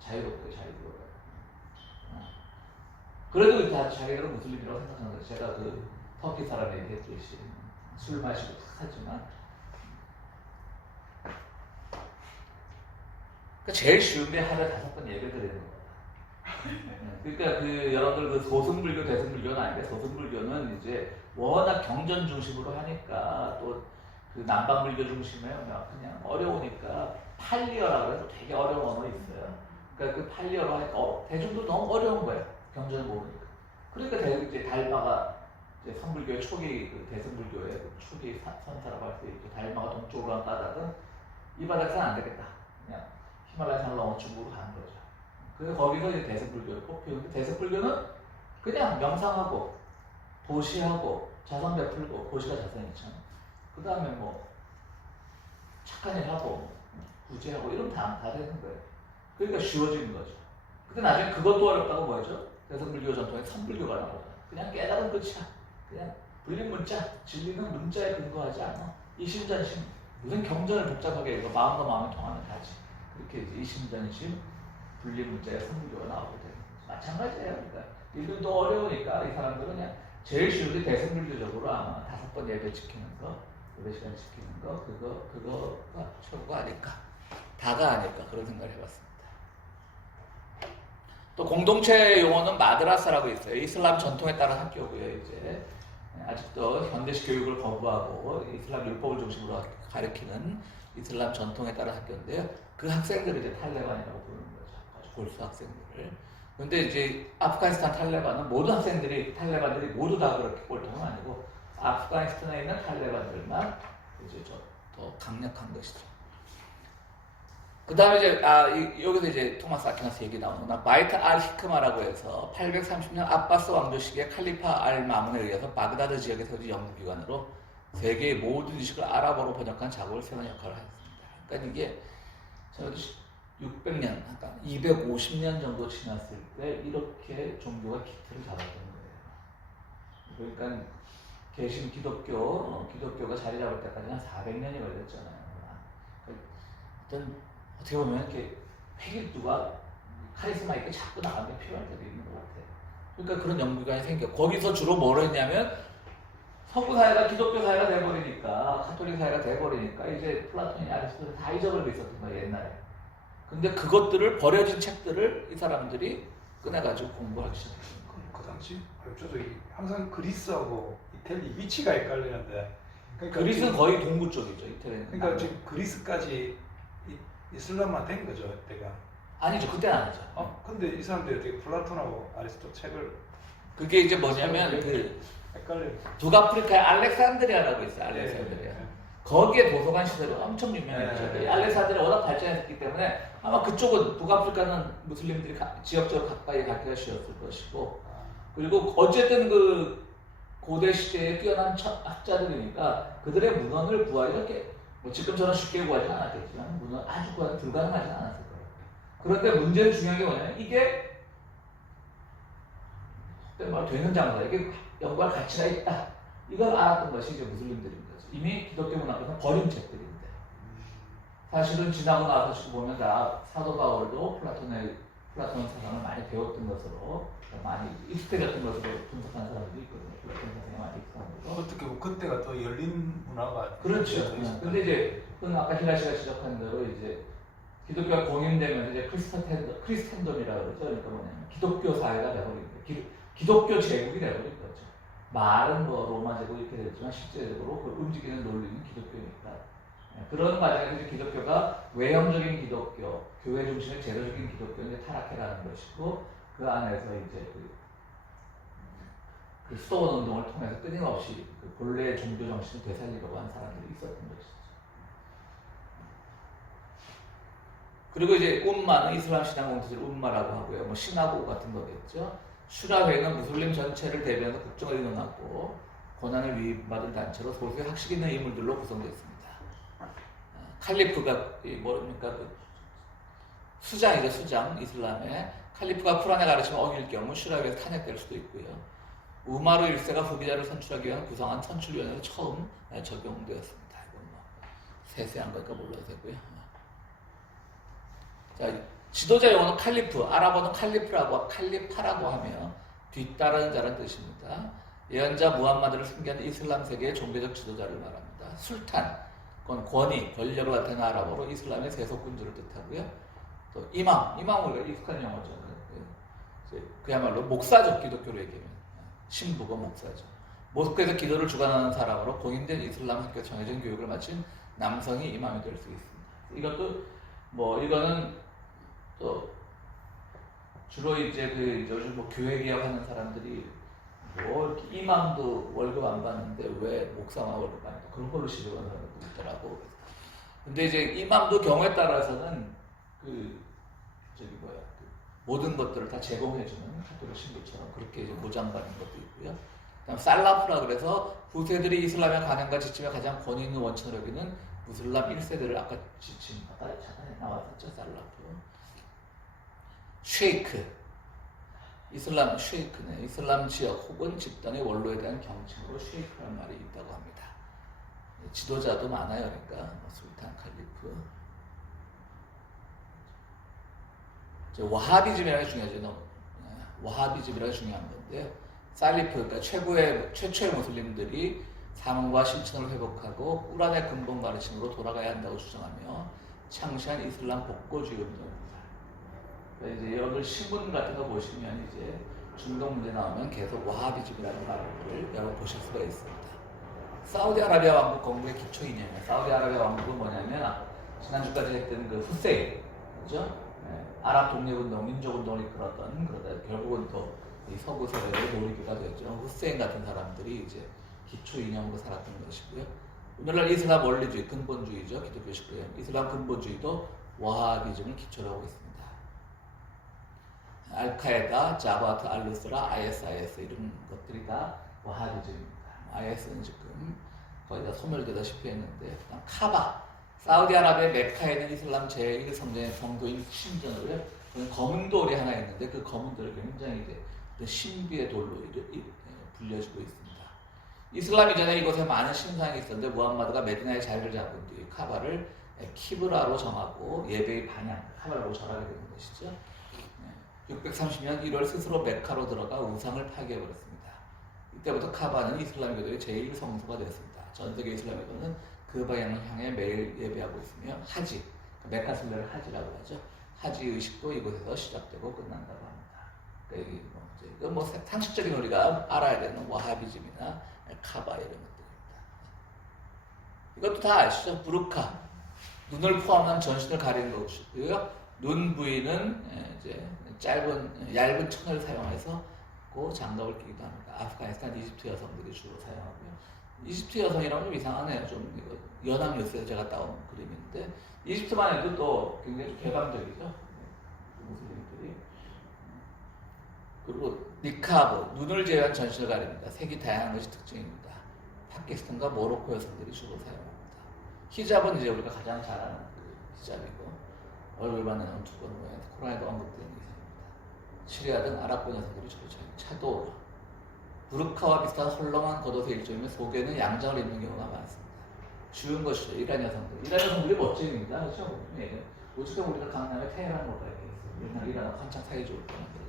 자유롭게 잘 들어가요. 그래도 다 자기들은 무슬림이라고 생각하는 거예요. 제가 그 터키 사람에 얘기했듯이 술 마시고 하지만 제일 쉬운 게 하루에 5번 예배 드리는 거예요. 그러니까 그 여러분들 그 소승불교, 대승불교는 아닌데 소승불교는 이제 워낙 경전 중심으로 하니까 또 그 남방불교 중심에 그냥 어려우니까 팔리어라고 해서 되게 어려운 언어 있어요. 그러니까 그 팔리어로 하니까 대중도 너무 어려운 거예요. 경전을 모르니까. 그러니까 이제 달마가 이제 성불교의 초기 그 대승불교의 그 초기 선사라고 할 때 이렇게 달마가 동쪽으로 한 까닭은 이 바닥에서는 안 되겠다. 그냥 히말라야 산을 넘어 중국으로 가는 거죠. 그래서 거기서 이제 대승불교를 뽑히는데 대승불교는 그냥 명상하고 보시하고 자선 베풀고 보시가 자선이잖아요. 그 다음에 뭐 착한 일 하고 구제하고 이러면 다 되는 거예요. 그러니까 쉬워지는 거죠. 근데 나중에 그것도 어렵다고 뭐죠? 대승불교 전통에 선불교가 나오잖아. 그냥 깨달은 끝이야. 그냥 불린 문자, 진리는 문자에 근거하지 않아. 이심전심. 무슨 경전을 복잡하게 읽어 마음과 마음이 통하면 다지. 그렇게 이제 이심전심 불린 문자에 선불교가 나오게 되는 거죠. 마찬가지예요. 그러니까 읽기도 어려우니까 이 사람들은 그냥 제일 쉬운 게 대승불교적으로 아마 5번 예배 지키는 거, 예배 시간 지키는 거, 그거가 최고가 아닐까. 다가 아닐까. 그런 생각을 해봤습니다. 또 공동체 용어는 마드라사라고 있어요. 이슬람 전통에 따른 학교고요. 이제 아직도 현대식 교육을 거부하고 이슬람 율법을 중심으로 가르치는 이슬람 전통에 따른 학교인데요. 그 학생들을 이제 탈레반이라고 부르는 거죠. 아주 골수 학생들을. 그런데 이제 아프가니스탄 탈레반은 모든 탈레반들이 모두 다 그렇게 꼴통은 아니고 아프가니스탄에 있는 탈레반들만 이제 더 강력한 것이죠. 그 다음에 이제 여기서 이제 토마스 아퀴나스 얘기 나오는구나. 바이트 알 히크마라고 해서 830년 아바스 왕조 시기에 칼리파 알 마문에 의해서 바그다드 지역에 세워진 연구기관으로 세계의 모든 지식을 아랍어로 번역한 작업을 세우는 역할을 했습니다. 그러니까 이게 저도 600년, 그러니까 250년 정도 지났을 때 이렇게 종교가 기틀을 잡았던 거예요. 그러니까 개신 기독교가 자리 잡을 때까지 한 400년이 걸렸잖아요. 어떤 어떻게 보면 이렇게 획일두가 카리스마 있게 자꾸 나가는 게 필요할 때도 있는 것 같아요. 그러니까 그런 연구기관이 생겨. 거기서 주로 뭘 했냐면 서구 사회가 기독교 사회가 돼버리니까 카톨릭 사회가 돼버리니까 이제 플라톤이 아리스토텔 다 잊어버리고 있었던 거예요. 옛날에. 근데 그것들을 버려진 책들을 이 사람들이 꺼내가지고 공부하기 시작했어요. 그 당시 저도 항상 그리스하고 이태리 위치가 헷갈리는데 그러니까 그리스는 지금- 거의 동부 쪽이죠. 이태리는. 그러니까 지금 그리스까지 이슬람화 된 거죠 그때가. 아니죠. 그때는 아니죠. 근데 이 사람들이 되게 플라톤하고 아리스토 책을 그게 이제 뭐냐면 그 헷갈려요. 북아프리카에 알렉산드리아라고 있어요. 알렉산드리아. 네. 거기에 도서관 시설이 엄청 유명했죠. 네. 알렉산드리아 워낙 발전했기 때문에 아마 그쪽은 북아프리카는 무슬림들이 지역적으로 가까이 가기가 쉬웠을 것이고 그리고 어쨌든 그 고대 시대에 뛰어난 학자들이니까 그들의 문헌을 구하기 이렇게 뭐 지금처럼 쉽게 구하지는 않았겠지만 문헌 아주 구하기 불가능하지는 않았을 거예요. 그런데 문제는 중요한 게 뭐냐면 이게 말 되는 장사 이게 연구할 가치가 있다. 이걸 알았던 것이 이제 무슬림들인 거죠. 이미 기독교 문학에서 버린 책들인데 사실은 지나고 나서 보면 다 사도 바울도 플라톤 사상을 많이 배웠던 것으로 많이 익숙해졌던 것으로 분석하는 사람들이 있거든요. 플라톤 사상에 많이 익숙한 거고. 어떻게 보면 그때가 더 열린 문화가 그렇죠. 있었다. 근데 이제 그건 아까 히라시가 지적한 대로 이제 기독교가 공인되면서 이제 크리스텐덤이라고 그러죠. 그러니까 뭐냐면 기독교 사회가 되어버린 거예요. 기독교 제국이 되어버린 거죠. 말은 뭐 로마 제국 이렇게 됐지만 실제적으로 그 움직이는 논리는 기독교니까. 그런 과정에서 이제 기독교가 외형적인 기독교, 교회 중심의 제도적인 기독교는 이제 타락해가는 것이고 그 안에서 이제 그 수도원 운동을 통해서 끊임없이 그 본래의 종교 정신을 되살리려고 한 사람들이 있었던 것이죠. 그리고 이제 움마는 이슬람 신앙 공통체를 움마라고 하고요. 뭐 시나고 같은 거겠죠. 슈라회는 무슬림 전체를 대변해서 국정을 이뤄놨고 권한을 위임받은 단체로 소수의 학식 있는 인물들로 구성되어 있습니다. 칼리프가 뭡니까 그 수장이죠. 수장 이슬람의 칼리프가 쿠란의 가르침을 어길 경우 슈라회에서 탄핵될 수도 있고요. 우마르 1세가 후기자를 선출하기 위한 구성한 선출위원회에서 처음 적용되었습니다. 이건 뭐 세세한 거니까 몰라도 되고요. 자, 지도자 용어는 칼리프, 아랍어는 칼리프라고 칼리파라고 하며 뒤따르는 자라는 뜻입니다. 예언자 무함마드를 숨기는 이슬람 세계의 종교적 지도자를 말합니다. 술탄, 그건 권위, 권력을 나타내는 아랍어로 이슬람의 세속군주를 뜻하고요. 또 이맘, 이맘은 익숙한 용어죠. 그야말로 목사죠. 기독교로 얘기하면 신부가 목사죠. 모스크에서 기도를 주관하는 사람으로 공인된 이슬람 학교 정해진 교육을 마친 남성이 이맘이 될 수 있습니다. 이것도 뭐 이거는 또 주로 이제 그 요즘 뭐 교회 개혁하는 사람들이 뭐 이렇게 이맘도 월급 안 받는데 왜 목사만 월급 받는다 그런 걸로 시비하는 사람도 있더라고. 근데 이제 이맘도 경우에 따라서는 그 모든 것들을 다 제공해주는 카톨릭 신부처럼 그렇게 이제 보장받는 것도 있고요. 그다음 살라프라 그래서 후세들이 이슬람의 관행과 지침에 가장 권위 있는 원천을 여기는 무슬람 1세들을 아까 지침 아까 잠깐 나왔었죠. 살라프. 쉐이크, 이슬람 쉐이크는 이슬람 지역 혹은 집단의 원로에 대한 경칭으로 쉐이크라는 말이 있다고 합니다. 지도자도 많아요. 그러니까 술탄, 칼리프. 와하비즘이라는 게 중요하죠. 와하비즘이라는 게 중요한 건데요. 살리프, 그러니까 최초의 무슬림들이 삶과 실천을 회복하고 꾸란의 근본 가르침으로 돌아가야 한다고 주장하며 창시한 이슬람 복고주의 운동입니다. 이제 여러분 신문 같은 거 보시면 이제 중동 문제 나오면 계속 와하비즘이라는 말을 여러분 보실 수가 있습니다. 사우디아라비아 왕국 건국의 기초 이념이에요. 사우디아라비아 왕국은 뭐냐면 지난주까지 했던 그 후세인, 그죠? 아랍 독립운동, 민족운동을 이끌었던 그러다 결국은 또 이 서구 세력의 노리기가 됐죠. 후세인 같은 사람들이 이제 기초 이념으로 살았던 것이고요. 오늘날 이슬람 원리주의, 근본주의죠. 기독교식고요. 이슬람 근본주의도 와하비즘을 기초로 하고 있습니다. 알카에다, 자바트, 알누스라, ISIS 이런 것들이 다 와하비즘입니다. IS는 지금 거의 다 소멸되다시피 했는데, 그다음 카바, 사우디아라비아 메카에는 이슬람 제1성전의 성도인 신전으로요. 검은 돌이 하나 있는데 그 검은 돌이 굉장히 이제 신비의 돌로 불려지고 있습니다. 이슬람 이전에 이곳에 많은 신상이 있었는데 무함마드가 메디나의 자리를 잡은 뒤 카바를 키브라로 정하고 예배의 방향, 카바를 보고 절하게 되는 것이죠. 630년 1월 스스로 메카로 들어가 우상을 파괴해버렸습니다. 이때부터 카바는 이슬람교도의 제1성소가 되었습니다. 전 세계 이슬람교도는 그 방향을 향해 매일 예배하고 있으며 하지, 메카 순례를 하지라고 하죠. 하지 의식도 이곳에서 시작되고 끝난다고 합니다. 그러니까 이게 뭐 이제 이건 뭐 상식적인 우리가 알아야 되는 와하비즘이나 카바 이런 것들입니다. 이것도 다 아시죠? 부르카, 눈을 포함한 전신을 가리는 것이고요. 눈 부위는 이제 얇은 천을 사용해서 그 장갑을 끼기도 합니다. 아프가니스탄, 이집트 여성들이 주로 사용하고요. 이집트 여성이라면 좀 이상하네요. 좀 이거 연합뉴스에서 제가 따온 그림인데 이집트만 해도 또 굉장히 좀 개방적이죠. 무슬림들이. 그리고 니카브, 눈을 제외한 전신을 가립니다. 색이 다양한 것이 특징입니다. 파키스탄과 모로코 여성들이 주로 사용합니다. 히잡은 이제 우리가 가장 잘 아는 그 히잡이고 얼굴만 내놓은 두꺼운 모양, 코란에도 언급되는 기사입니다. 시리아 등 아랍권 여성들이 주로 사용합니다. 차도라, 부르카와 비슷한 헐렁한 겉옷의 일종이며 속에는 양장을 입는 경우가 많습니다. 쉬운 것이죠. 이란 여성들이 멋쟁입니다. 그렇죠? 예. 오죽하면 우리가 강남에 테헤란 못 가게 했어요. 옛날 이란하고 한창 사이 좋을 때만 그러는 게.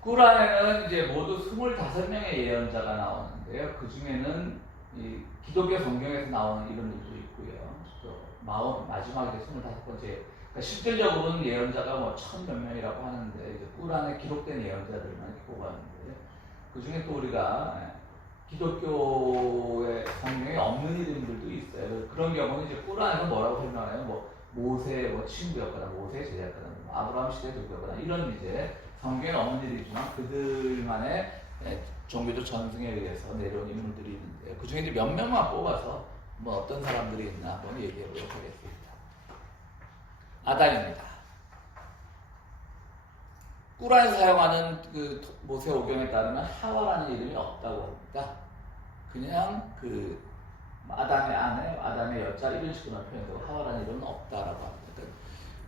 꾸란에는 이제 모두 25명의 예언자가 나오는데요. 그 중에는 이 기독교 성경에서 나오는 이름들도 있고요. 또 마지막에 25번째. 그러니까 실질적으로는 예언자가 뭐 1000몇 명이라고 하는데 이제 꾸란에 기록된 예언자들만 이렇게 꼽았는데 그 중에 또 우리가 기독교의 성경에 없는 이름들도 있어요. 그런 경우는 이제 꾸란에서 뭐라고 설명해요? 뭐 모세 뭐 친구였거나 모세 제자였거나 뭐 아브라함 시대 누구였거나 이런 이제 성경에 없는 일이지만 그들만의 종교적 전승에 의해서 내려온 인물들이 있는데 그 중에 이제 몇 명만 뽑아서 뭐 어떤 사람들이 있나 한번 얘기해 보도록 하겠습니다. 아담입니다. 꾸란에서 사용하는 그 모세 오경에 따르면 하와라는 이름이 없다고 합니다. 그냥 그 아담의 아내, 아담의 여자 이런 식으로만 표현되고 하와라는 이름은 없다라고 합니다.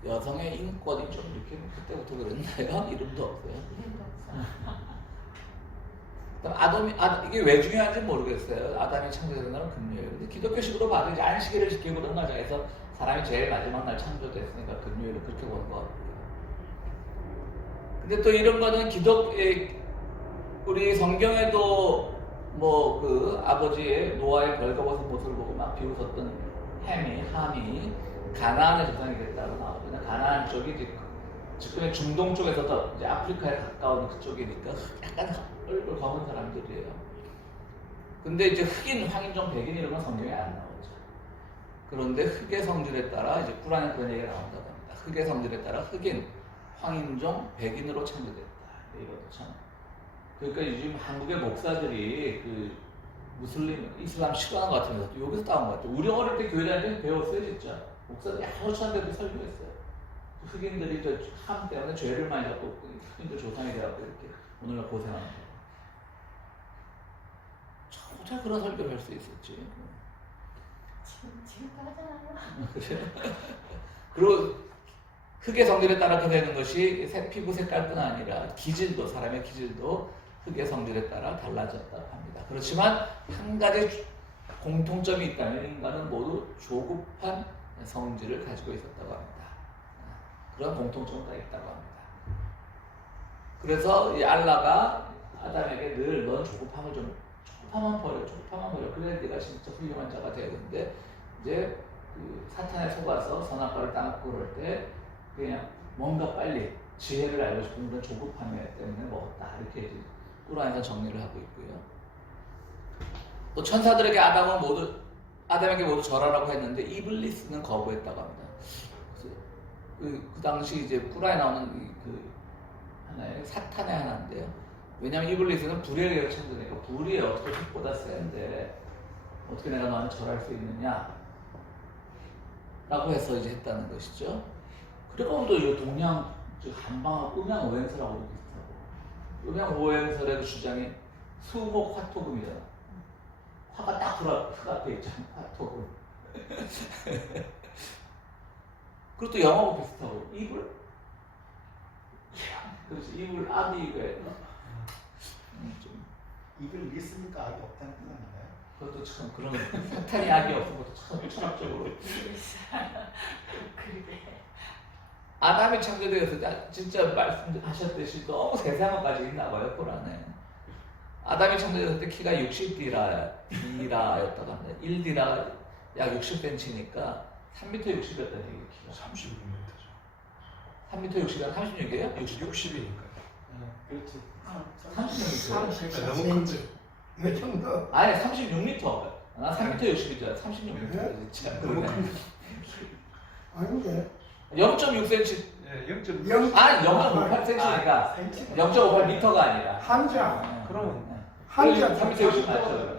그러니까 여성의 인권이 좀 이렇게 그때부터 그랬나요? 이름도 없어요. 이게 왜 중요한지 모르겠어요. 아담이 창조되는 날은 금요일. 근데 기독교식으로 봐도 이제 안식일을 지키고 그런 과정에서 사람이 제일 마지막 날 창조됐으니까 금요일을 그렇게 보는 것 같고요. 근데 또 이런 거는 우리 성경에도 뭐 그 아버지의 노아의 벌거벗은 모습을 보고 막 비웃었던 함이 가나안의 조상이 됐다고 나오거든요. 가나안 쪽이 이제 지금의 중동 쪽에서도 이제 아프리카에 가까운 그쪽이니까 약간 얼굴 검은 사람들이에요. 근데 이제 흑인, 황인종, 백인 이런 건 성경에 안 나오죠. 그런데 흑의 성질에 따라 이제 꾸란에 그런 얘기가 나온다고 합니다. 흑의 성질에 따라 흑인, 황인종, 백인으로 창조됐다. 이것도 참. 그러니까 요즘 한국의 목사들이 그 무슬림, 이슬람 시간 같은 것도 여기서 따온 것 같아요. 우리 어릴 때 교회 다닐 때 배웠어요, 진짜. 목사들이 아무렇지 않은데도 설교했어요. 흑인들이 저 함 때문에 죄를 많이 잡고 흑인들 조상이 되어갖고 이렇게 오늘날 고생하는 거예요. 어떻게 그런 설교를 할 수 있었지? 지금도 하잖아요. 그리고 흑의 성질에 따라 되는 것이 피부 색깔뿐 아니라 기질도, 사람의 기질도 흑의 성질에 따라 달라졌다고 합니다. 그렇지만 한 가지 공통점이 있다면 인간은 모두 조급한 성질을 가지고 있었다고 합니다. 그런 공통점이 다 있다고 합니다. 그래서 이 알라가 아담에게 늘 넌 조급함만 버려. 그래야 네가 진짜 훌륭한 자가 되는데 이제 그 사탄에 속아서 선악과를 따먹고 그럴 때 그냥 뭔가 빨리 지혜를 알고 싶은 그런 조급함 때문에 먹었다. 이렇게 이제 꾸란에서 정리를 하고 있고요. 또 천사들에게 아담에게 모두 절하라고 했는데 이블리스는 거부했다고 합니다. 그 당시 이제 꾸란에 나오는 그 하나의 사탄의 하나인데요. 왜냐하면 이블리스는 불에 의해 창조되니까 불이 어떻게 빛보다 센데 어떻게 내가 너한테 절할 수 있느냐 라고 해서 이제 했다는 것이죠. 그리고 또 이 동양 한방 음양 오행설하고도 비슷하고 음양 오행설의 그 주장이 수목 화토금이잖아. 화가 딱 그 앞에 있잖아. 화토금. 그리고 또 영어하고 비슷하고 이불 그렇지 이불 악이 이거예요. 좀 입을 리스니까 악이 없다는 뜻 아닌가요? 그것도 참 그런 사탄이 악이 없는 것도 참 철학적으로. 그러게. 아담이 창조되어서 진짜 말씀하셨듯이 너무 세상을 가지고 있나 봐요, 꾸란에. 아담이 창조됐을 때 키가 60D라였다고 합니다. 1D라 약 60cm니까 3m 60이었다는 얘기 키가. 36m죠. 3m 60이면 36이에요? 60이니까. 그렇지. 36m. 너무 큰데. 그 정도. 아니 36m. 나 3m 60이잖아. 36m. 진짜. 너무 큰데. 아닌데. 0.6cm. 예, 0.0. 아니 0.58cm니까 0.58m가 아니라. 한자. 그러면 한자. 3m 60 맞죠?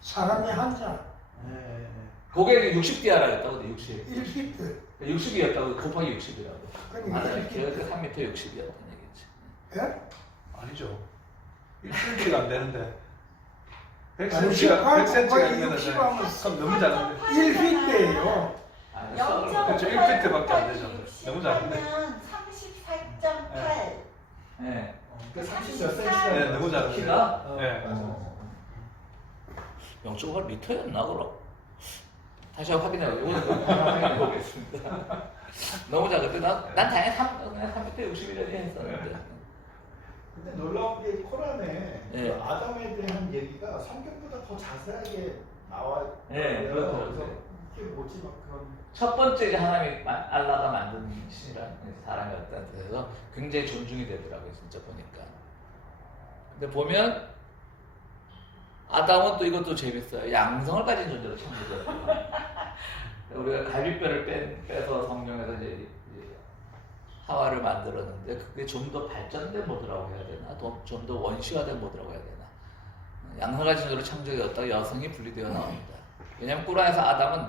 사람이 한자. 그게 60D라 했다고 60. 1피트. 60이었다고 곱하기 60이라고. 그러니까 아니, 1피트. 걔가 3m 60이었다는 얘기지. 예? 아니죠. 1cm가 안 되는데. 아니, 100cm가 100cm가 거의 되면 60 하면 그럼 너무 작은데. 1피트예요. 아니, 그렇죠. 1피트밖에 안 되죠. 너무 작은데. 34.8. 네. 그 30몇 네, cm. 너무 작은데. 키가? 네. 0.8m였나 그럼? 다시 한번 확인해 확인해 보겠습니다. 너무 작은데 난 당연히 3m 60이라고 했었는데. 근데 놀라운 게 코란에 네. 그 아담에 대한 얘기가 성경보다 더 자세하게 나와요. 네, 그렇죠. 그래서 이게 뭐지 막 그런. 첫 번째 이제 하나님이 알라가 만든 신이라는 사람이었다는 데서 굉장히 존중이 되더라고요, 진짜 보니까. 근데 보면 아담은 또 이것도 재밌어요. 양성을 가진 존재로 창조됐어요. 우리가 갈비뼈를 빼서 성경에서 이제 하와를 만들었는데 그게 좀 더 발전된 모드라고 해야 되나? 좀 더 원시화된 모드라고 해야 되나? 양성을 가진 존재로 창조되었다가 여성이 분리되어 나옵니다. 왜냐하면 꾸란에서 아담은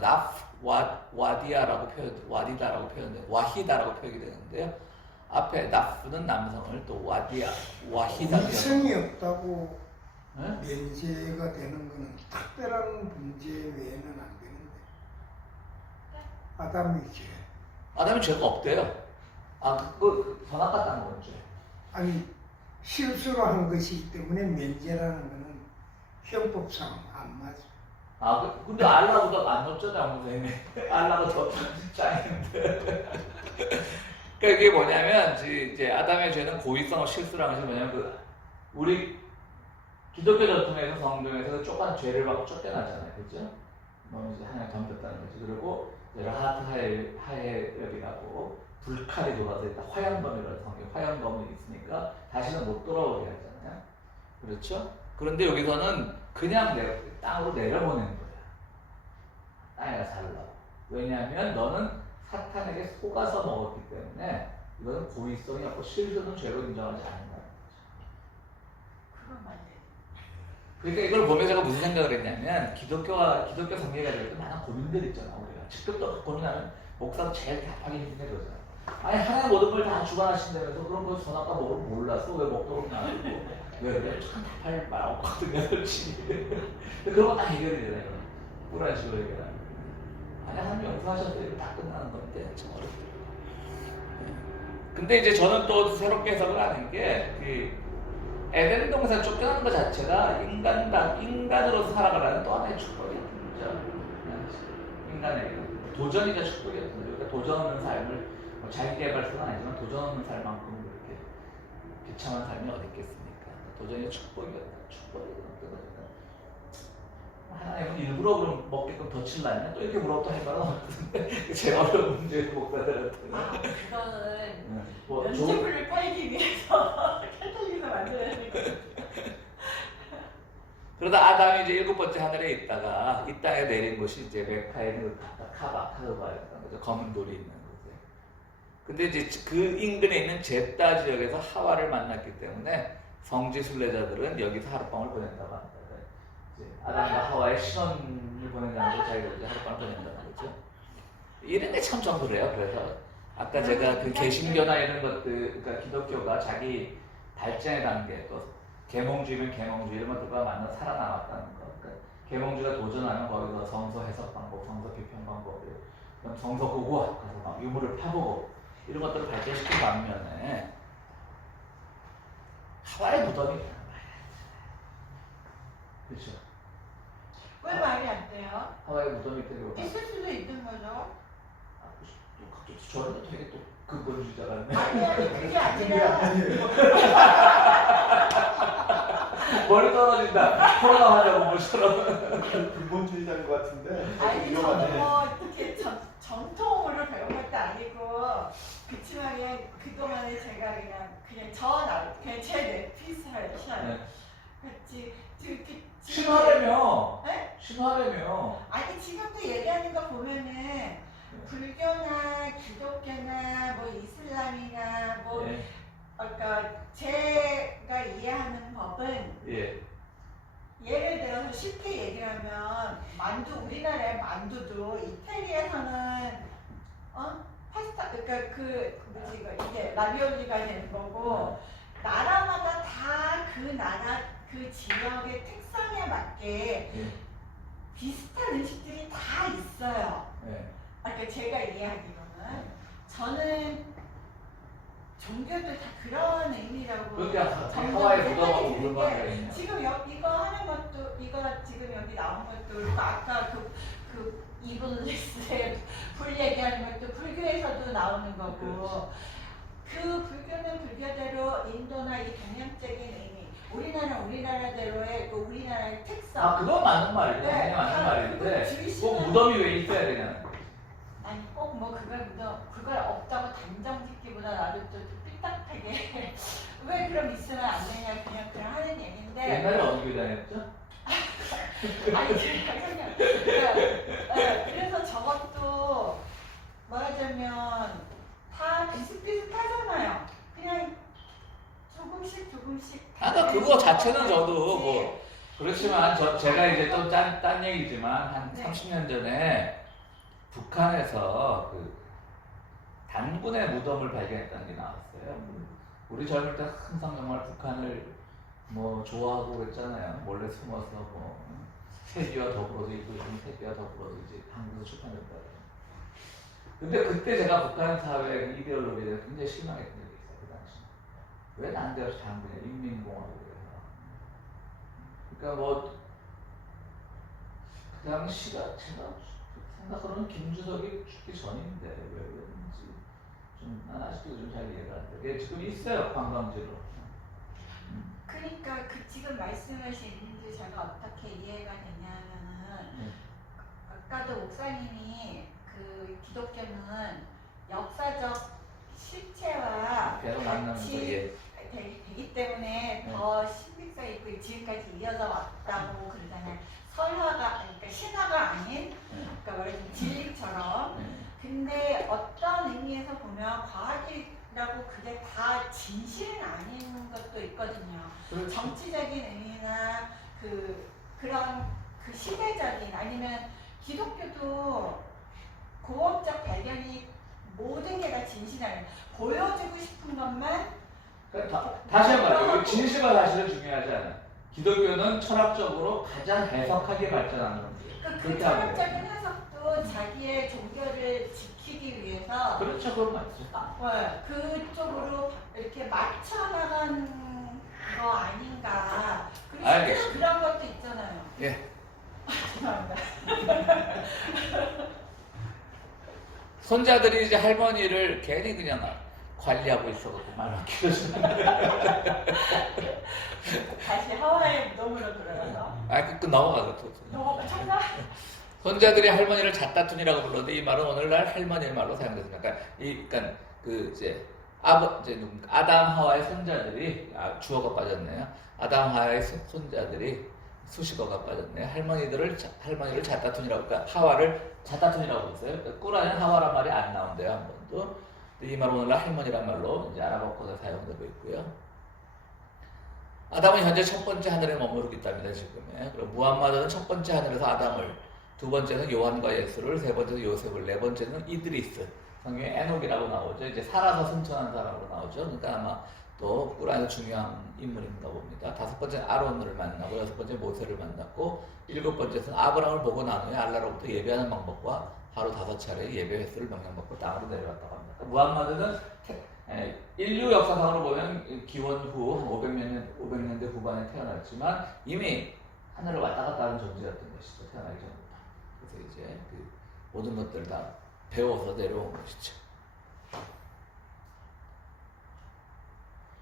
와디다라고 와히다라고 표현이 되는데요. 앞에 나프는 남성을 또 와히다. 이성이 없다고 네? 면제가 되는 거는 특별한 문제 외에는 안 되는데. 아담이 죄. 아담이 죄가 없대요. 그 선악 같다는 거죠. 아니 실수로 한 것이기 때문에 면제라는 거는 형법상 안 맞아. 근데 알라보다 안 높잖아요, 선생님. 알라가 더 짱인데. 그러니까 이게 뭐냐면, 이제 아담의 죄는 고의성 실수라는 것이 뭐냐면, 우리 기독교 전통에서 성경에서 쫓겨난 죄를 받고 쫓겨나잖아요, 그죠? 너무 이제 하나님 덤볐다는 거지. 그리고 라하트 하엘이라고 불칼이 돌아서 있다. 화양검이라는 성경, 화양검이 있으니까 다시는 못 돌아오게 하잖아요. 그렇죠? 그런데 여기서는 그냥 땅으로 내려보낸 거야. 땅에 살라고. 왜냐하면 너는 사탄에게 속아서 먹었기 때문에 이거는 고의성이 없고 실수는 죄로 인정하지 않는다는 거죠. 그건 맞네. 그러니까 이걸 보면서 제가 무슨 생각을 했냐면 기독교 성경에 대해서 많은 고민들이 있잖아. 우리가 직접도 고민하면 목사도 제일 답하기 힘든 게 그거잖아. 아니 하나님 모든 걸 다 주관하신다면서 그런 거 선악과 먹을 몰랐어? 왜 먹도록 놔두고 왜 그래? 참 답할 말 없거든요, 솔직히. 그런 거 다 해결이 되잖아요. 그런 식으로 해결하는 거예요. 아니 하나님 용서하셔서 이거 다 끝나는 건데 참 어렵더라고요. 근데 이제 저는 또 새롭게 해석을 하는 게 에덴 동산 쫓겨나는 것 자체가 인간으로서 살아가라는 또 하나의 축복이었죠. 인간에게 도전이자 축복이었거든요. 그러니까 도전 없는 삶을 자기 개발서는 아니지만 도전 없는 삶만큼 그렇게 비참한 삶이 어디 있겠습니까? 도전이 축복이었다. 축복이었다. 하나님은 일부러 그럼 먹게끔 덧칠라면 또 이렇게 물어도 할 말은 없는데 제가 어려운 문제를 목사들한테는 그거는 뭐 면죄부를 팔기 위해서 캘탈리서 만들어야 되니까. 그러다 아담이 이제 7번째 하늘에 있다가 이 땅에 내린 곳이 이제 메카의 카바였던 거죠. 검은 돌이 있는 곳에. 근데 이제 그 인근에 있는 제따 지역에서 하와를 만났기 때문에 성지 순례자들은 여기서 하룻밤을 보낸다고 합니다. 이제 아담과 하와의 신혼을 보낸다는 걸 자기가 이제 하룻밤을 보낸다는 거죠. 이런 게 참 정도래요. 그래서 아까 제가 그 개신교나 이런 것들, 그러니까 기독교가 자기 발전의 단계, 또 계몽주의면 계몽주의 이런 것들과 만나 살아남았다는 거. 그러니까 계몽주의가 도전하면 거기서 성서 해석 방법, 성서 비평 방법, 그럼 성서 고고학 가서 막 유물을 파보고 이런 것들을 발전시킨 반면에 하와의 무덤이 그냥 그렇죠. 왜 말이 안 돼요? 하와의 무덤이 되게 있을 수도 있는 거죠. 저는 되게 또 근본주의자가 아니 그게 아니라 멀리 떨어진다. 코로나 환자 몸처럼. 근본주의자인 것 같은데 아니 위험하네. 저는 뭐 어떻게 전통으로 배운 것도 아니고 그치만 그냥 그동안에 제가 그냥 그냥 제 뇌피스를 네. 그렇지 이렇게 신화라며. 네? 신화라며. 아니 지금도 얘기하는 거 보면은 불교나 기독교나 뭐 이슬람이나 뭐 예. 그러니까 제가 이해하는 법은 예. 예를 들어서 쉽게 얘기하면 만두 우리나라의 만두도 이태리에서는 파스타 그러니까 그 뭐지 이게 라비올리가 되는 거고 나라마다 다 그 나라 그 지역의 특성에 맞게 예. 비슷한 음식들이 다 있어요. 예. 그러니까 제가 이해하기로는 저는 종교도 다 그런 의미라고 그러니까 점점 하와이 생각이 묻어가고 드는 그런 게 거 있냐. 지금 이거 하는 것도 이거 지금 여기 나온 것도 그리고 아까 그 이블리스의 불 얘기하는 것도 불교에서도 나오는 거고 그 불교는 불교대로 인도나 이 동양적인 의미 우리나라대로의 그 우리나라의 특성 아 그건 맞는 말이죠. 네, 맞는 다 말인데 주의시는- 꼭 무덤이 왜 있어야 되냐. 아니 꼭 뭐 그걸 없다고 단정 짓기보다 나도 좀 삐딱하게 왜 그럼 있으면 안 되냐 그냥 하는 얘기인데 옛날에 어느 교단이었죠? 아니 그냥 그래서 저것도 말하자면 다 비슷비슷하잖아요. 그냥 조금씩 아까 그거 자체는 저도 있지. 뭐 그렇지만 제가 이제 좀 딴 얘기지만 한 네. 30년 전에 북한에서 그 단군의 무덤을 발견했다는 게 나왔어요. 우리 젊을 때 항상 정말 북한을 뭐 좋아하고 그랬잖아요. 몰래 숨어서 뭐 세기와 더불어서 있고 요즘 세기와 더불어서 이제 한국에서 출판됐다. 근데 그때 제가 북한 사회의 이데올로기에 대해서 굉장히 실망했던 적이 있어요. 그 당시. 왜 난데없이 장군이야 인민공화국에서. 그러니까 뭐 그 당시가 제가 생각으로는 김주석이 죽기 전인데 왜 그랬는지 난 아직도 좀 잘 이해가 안 돼. 그게 지금 있어요 관광지로. 그러니까 그 지금 말씀하신 게 제가 어떻게 이해가 되냐면은 아까도 목사님이 그 기독교는 역사적 실체와 계속 만나면서 같이 되기 때문에 더 신빙성 있고 지금까지 이어져 왔다고 그러잖아요. 설화가 그러니까 신화가 아닌 그러니까 말하자면 진리처럼. 근데 어떤 의미에서 보면 과학이라고 그게 다 진실은 아닌 것도 있거든요. 그렇죠. 정치적인 의미나 그런 그 시대적인 아니면 기독교도 고업적 발견이 모든 게 다 진실이 아니에요. 보여주고 싶은 것만 그러니까 다시 한번 말해요. 진실과 사실은 중요하지 않아. 기독교는 철학적으로 가장 해석하게 발전하는 겁니다. 그 철학적인 해석도 자기의 종교를 지키기 위해서 그렇죠, 그건 맞죠. 그쪽으로 이렇게 맞춰 나간 거 아닌가. 그리고 알겠습니다. 실제로 그런 것도 있잖아요. 예. 죄송합니다. 손자들이 이제 할머니를 괜히 그냥 관리하고 있어갖고 말을 길어지는. 다시 하와이 무덤으로 돌아가서 그 넘어가서 또. 너무 참나. 손자들이 할머니를 잣다툰이라고 불렀는데 이 말은 오늘날 할머니의 말로 사용됐습니다. 그러니까 그 이제 아담 하와의 손자들이 주어가 빠졌네요. 아담 하와의 손자들이 수식어가 빠졌네. 할머니를 잣다툰이라고, 그러니까 하와를 잣다툰이라고 했어요. 그러니까 꿀아는 하와란 말이 안 나온대요 한 번도. 이 말은 오늘날 할머니란 말로 이제 아랍어권에 사용되고 있고요. 아담은 현재 첫 번째 하늘에 머무르고 있답니다 지금에. 그리고 무함마드는 첫 번째 하늘에서 아담을, 두 번째는 요한과 예수를, 세 번째는 요셉을, 네 번째는 이드리스. 성경에 에녹이라고 나오죠. 이제 살아서 승천한 사람으로 나오죠. 그러니까 아마 또 꿀안에서 중요한 인물인가 봅니다. 다섯 번째는 아론을 만나고, 여섯 번째 모세를 만났고, 일곱 번째는 아브라함을 보고 난 후에 알라로부터 예배하는 방법과 하루 5차례 예배 횟수를 명령받고 땅으로 내려왔다고 합니다. 무함마드는 인류 역사상으로 보면 기원 후 500년대 후반에 태어났지만 이미 하늘을 왔다 갔다 하는 존재였던 것이죠. 태어나기 전부터. 그래서 이제 그 모든 것들을 다 배워서 내려온 것이죠.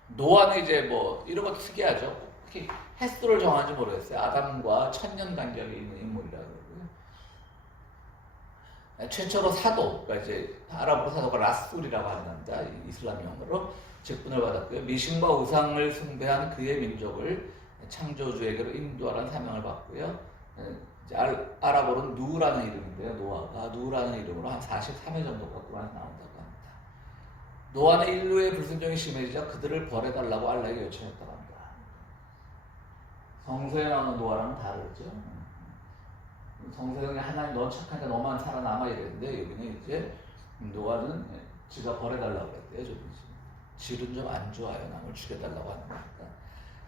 노아는 이제 뭐 이런 것도 특이하죠. 특히 횟수를 정하는지 모르겠어요. 아담과 1000년 간격이 있는 인물이라고 그러고요. 최초로 사도, 그러니까 이제 아랍어로 사도가 라술이라고 한답니다. 이슬람용어로 직분을 받았고요. 미신과 우상을 숭배한 그의 민족을 창조주에게로 인도하라는 사명을 받고요. 이제 아랍어로는 누라는 이름인데요. 노아가 누라는 이름으로 한 43회 정도가 꾸란에서 나온다고 합니다. 노아는 인류의 불순종이 심해지자 그들을 벌해달라고 알라에게 요청했다고 합니다. 성서에 나오는 노아랑은 다르죠. 성서에 하나님 넌 착하니까 너만 살아남아 이랬는데 여기는 이제 노아는 지가 벌해달라고 그랬대요. 질은 좀 안 좋아요. 남을 죽여달라고 하는 거니까.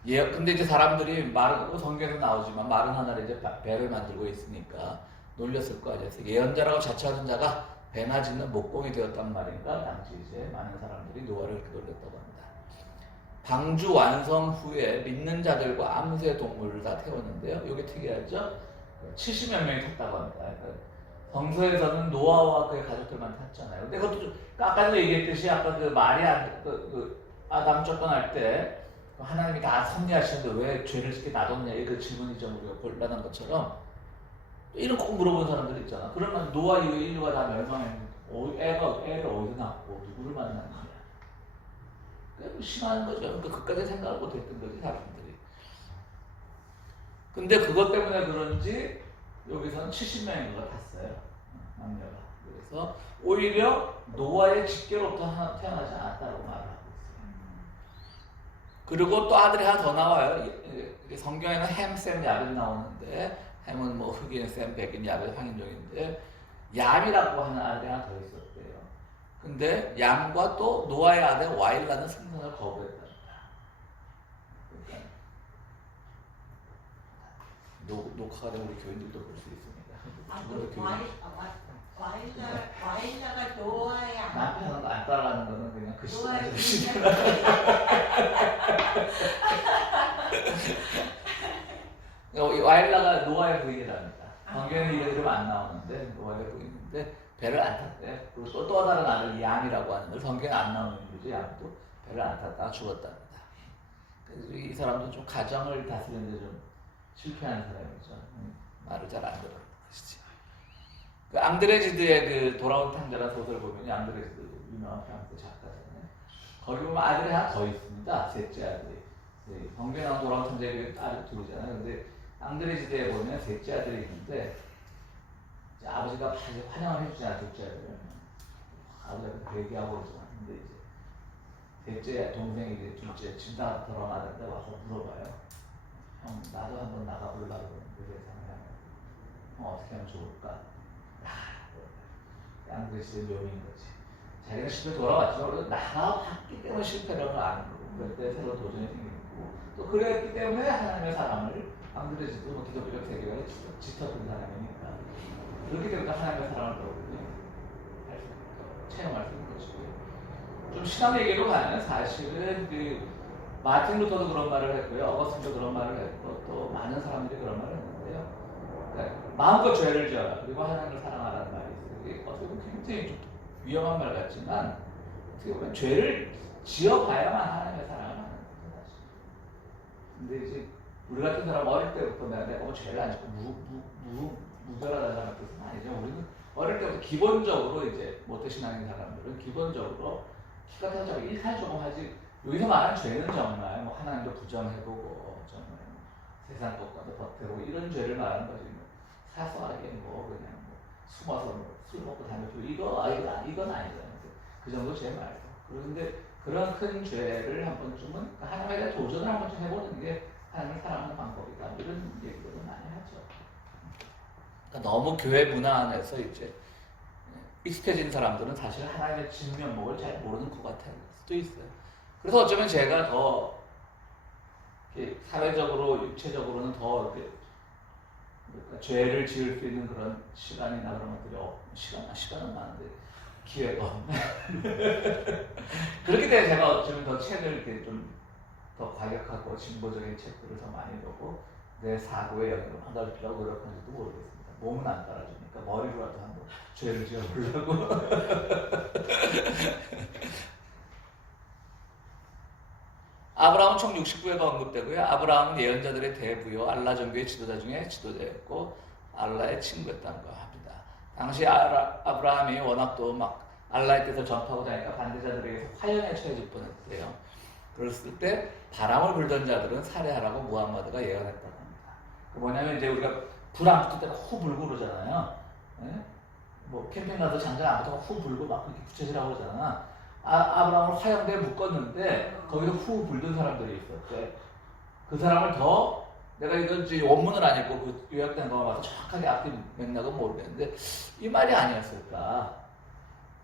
예, 근데 이제 사람들이 말은 성경에서 나오지만 말은 하나를 이제 배를 만들고 있으니까 놀렸을 거 아니에요. 예언자라고 자처하는 자가 배나 짓는 목공이 되었단 말인가? 당시 이제 많은 사람들이 노아를 이렇게 놀렸다고 합니다. 방주 완성 후에 믿는 자들과 암새 동물을 다 태웠는데요. 이게 특이하죠? 70여 명이 탔다고 합니다. 그러니까 성서에서는 노아와 그의 가족들만 탔잖아요. 근데 그것도 좀, 아까도 얘기했듯이 아까 그 아담 쫓겨날 때 하나님이 다 섭리하시는데 왜 죄를 짓게 놔뒀냐 그 질문이 좀 우리가 곤란한 것처럼 이런 꼭 물어보는 사람들이 있잖아. 그러면 노아 이후에 인류가 다 멸망했는데 애를 어디서 낳고 누구를 만났느냐. 그게 심한 거죠. 그러니까 그까지 생각을 못했던 거지 사람들이. 근데 그것 때문에 그런지 여기서는 70명인가 탔어요. 남녀가. 그래서 오히려 노아의 직계로부터 태어나지 않았다고 말을 하고 있어요. 그리고 또 아들이 하나 더 나와요. 성경에는 햄, 셈, 야벳 나오는데 햄은 뭐 흑인, 셈, 백인, 야벳, 황인종인데 얌이라고 하는 아들이 하나 더 있었대요. 근데 얌과 또 노아의 아들 와일라는 승선을 거부했답니다. 녹화가 되면 우리 교인들도 볼 수 있습니다. 와일라가 노아의 남편은 안 따라가는 거는 그냥 그 노아의 시대에 와일라가 노아의 부인이랍니다. 성경에는 이런 이름 안 나오는데 노아의 부인인데 배를 안 탔대. 그리고 또 다른 아들 얌이라고 하는데 성경에 안 나오는 이름이죠. 얌도 배를 안 탔다가 죽었답니다. 그래서 이 사람도 좀 가정을 다스리는데 좀 실패한 사람이죠. 말을 잘 안 들어요. 그 앙드레지드의 그 돌아온 탕자라는 소설 보면 앙드레지드 유명한 프랑스 작가잖아요. 거기 보면 아들이 하나 더 있습니다. 셋째 아들이. 성경에 나온 돌아온 탕자의 아들 둘이잖아요. 근데 앙드레지드에 보면 셋째 아들이 있는데 아버지가 환영을 해주지 않아 둘째 아들을. 아버지가 회개하고 그러지만 근데 이제 셋째 동생이 이제 둘째 집 돌아온 아들한테 와서 물어봐요. 형 나도 한번 나가보려고 그러는데 어떻게 하면 좋을까? 앙드레지드의 묘미인 거지. 자기가 실패 돌아왔지만 나갔기 때문에 실패라는 걸 아는 거고 그때 새로운 도전이 생기는 거고 또 그랬기 때문에 하나님의 사랑을 앙드레지드 뭐 기독교적 세계관에 짙었던 사람이니까 그렇기 때문에 하나님의 사랑을 체험할 수 있는 것이고요. 좀 신앙 얘기로 가면 사실은 그 마틴 루터도 그런 말을 했고요. 어거스틴도 그런 말을 했고 또 많은 사람들이 그런 말을 했는데요. 그러니까 마음껏 죄를 지어라. 그리고 하나님을 사랑하라는 말이 있어요. 이게 어떻게 보면 굉장히 좀 위험한 말 같지만 어떻게 보면 죄를 지어봐야만 하나님의 사랑을 하는 거죠. 근데 이제 우리 같은 사람 어릴 때부터 내가 뭐 죄를 안 짓고 무별하다는 사람 뜻은 아니죠. 우리는 어릴 때부터 기본적으로 이제 모태신앙인 사람들은 기본적으로 키가 타자고 일탈 조금 하지 여기서 말하는 죄는 정말 뭐 하나님도 부정해보고 정말 세상 것과도 버티고 이런 죄를 말하는 거지 뭐 사소하게 뭐 그냥 뭐 숨어서 뭐 술 먹고 담배 피우고 이건 아니잖아요. 그 정도 죄 말고 그런데 그런 큰 죄를 한 번쯤은 하나님에 대한 도전을 한 번쯤 해보는 게 하나님을 사랑하는 방법이다 이런 얘기들을 많이 하죠. 그러니까 너무 교회 문화 안에서 이제 익숙해진 사람들은 사실 하나님의 진면목을 잘 모르는 것 같아요. 수도 있어요. 그래서 어쩌면 제가 더 사회적으로, 육체적으로는 더 이렇게 그러니까 죄를 지을 수 있는 그런 시간이나 그런 것들이 시간은 많은데 기회가 없네. 그렇기 때문에 제가 어쩌면 더 책을 이렇게 좀 더 과격하고 진보적인 책들을 더 많이 보고 내 사고에 영향을 받아주려고 노력하는지도 모르겠습니다. 몸은 안 따라주니까 머리로라도 한번 죄를 지어보려고. 아브라함은 총 69회가 언급되고요. 아브라함은 예언자들의 대부요, 알라 종교의 지도자 중에 지도자였고 알라의 친구였다는 거 합니다. 당시 아브라함이 워낙 또 막 알라의 뜻을 전파하고자 하니까 반대자들에게서 화형에 처해질 뻔했대요. 그랬을 때 바람을 불던 자들은 살해하라고 무함마드가 예언했다고 합니다. 그 뭐냐면 이제 우리가 불 안 붙을 때는 후 불고 그러잖아요. 예? 뭐 캠핑 가서 장작 안 붙으면 후 불고 막 이렇게 붙여지라고 그러잖아. 아브라함을 화형대에 묶었는데 거기서 후 불던 사람들이 있었대. 그 사람을 더 내가 이건지 원문을 안 읽고 그 요약된 거만 봐서 정확하게 앞뒤 맥락은 모르겠는데 이 말이 아니었을까.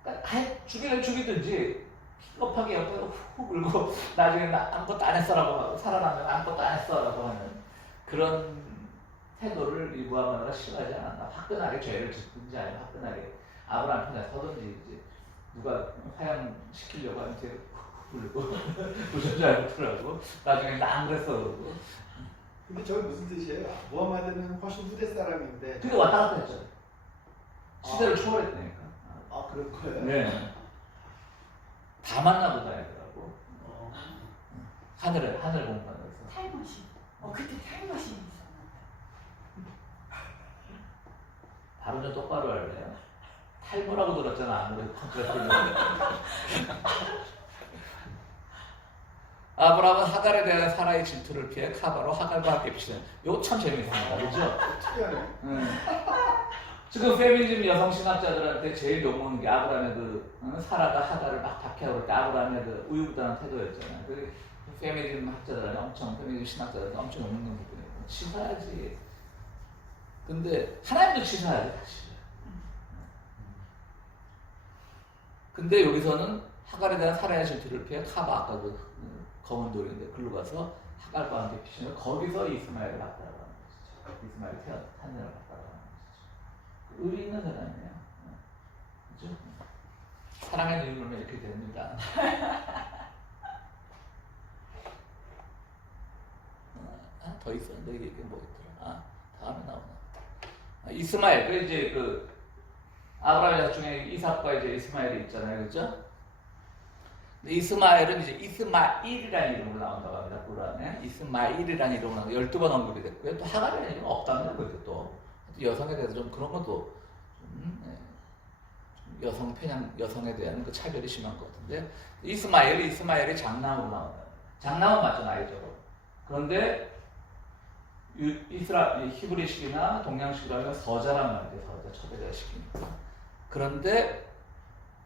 그러니까 죽이면 죽이든지 비겁하게 옆에서 후 불고 나중에 아무것도 안 했어라고 하고 살아나면 아무것도 안 했어라고 하는 그런 태도를 이 무함마드가 싫어하지 않았나. 화끈하게 죄를 짓든지 아니면 화끈하게 아브라함 편에 서든지 이제 누가 화양 시키려고 하면 되게 후 불고 무슨 알더라고. 나중에 나 안 그랬어 그러고. 근데 저게 무슨 뜻이에요? 무함마드는 훨씬 후대 사람인데. 그게 왔다 갔다 했잖아요. 시대를 초월했다니까. 아 그럴 거예요? 네. 다 만나고 다니더라고. 하늘 공간에서. 타임머신. 그때 타임머신이 있었나? 발음 좀 똑바로 할래요? 탈모라고 들었잖아. 아무래도 컨트롤. 아브라함은 하갈에 대한 사라의 질투를 피해 카바로 하갈과 함께 피시는. 이거 참 재밌습니다. 그죠? 특이하네. 지금 페미니즘 여성 신학자들한테 제일 욕먹는 게 아브라함의 사라가 하갈을 막 박해하고 때 아브라함의 그 우유부단한 태도였잖아요. 그 페미니즘 학자들한테 페미니즘 신학자들한테 엄청 욕먹는 부분이에요. 치사하지. 근데 하나님도 치사하지 사실. 근데 여기서는 하갈에 대한 사라의 질투를 피해 카바 아까 그 검은 돌인데 글로 가서 하갈과 함께 피시는 거기서 이스마엘을 낳았다고 하는 것이죠. 이스마엘이 탄생을 낳았다고 하는 것이죠. 의리 있는 사람이에요. 그죠? 사랑의 이유로 이렇게 됩니다. 더 있었는데 이게 뭐 있더라. 다음에 나오나. 이스마엘, 그 이제 아브라함의 자식 중에 이삭과 이제 이스마엘이 있잖아요, 그죠? 근데 이스마엘은 이제 이스마일이라는 이름으로 나온다고 합니다, 꾸란에. 이스마일이라는 이름으로 나온다. 12번 언급이 됐고요. 또 하갈이라는 이름은 없답니다, 그게 또. 여성에 대해서 좀 그런 것도 여성 편향, 여성에 대한 그 차별이 심한 것 같은데. 이스마엘이 장남으로 나온다. 장남은 맞죠, 나이적으로. 그런데 히브리식이나 동양식으로 하면 서자란 말이에요. 서자, 초대자식이니까. 그런데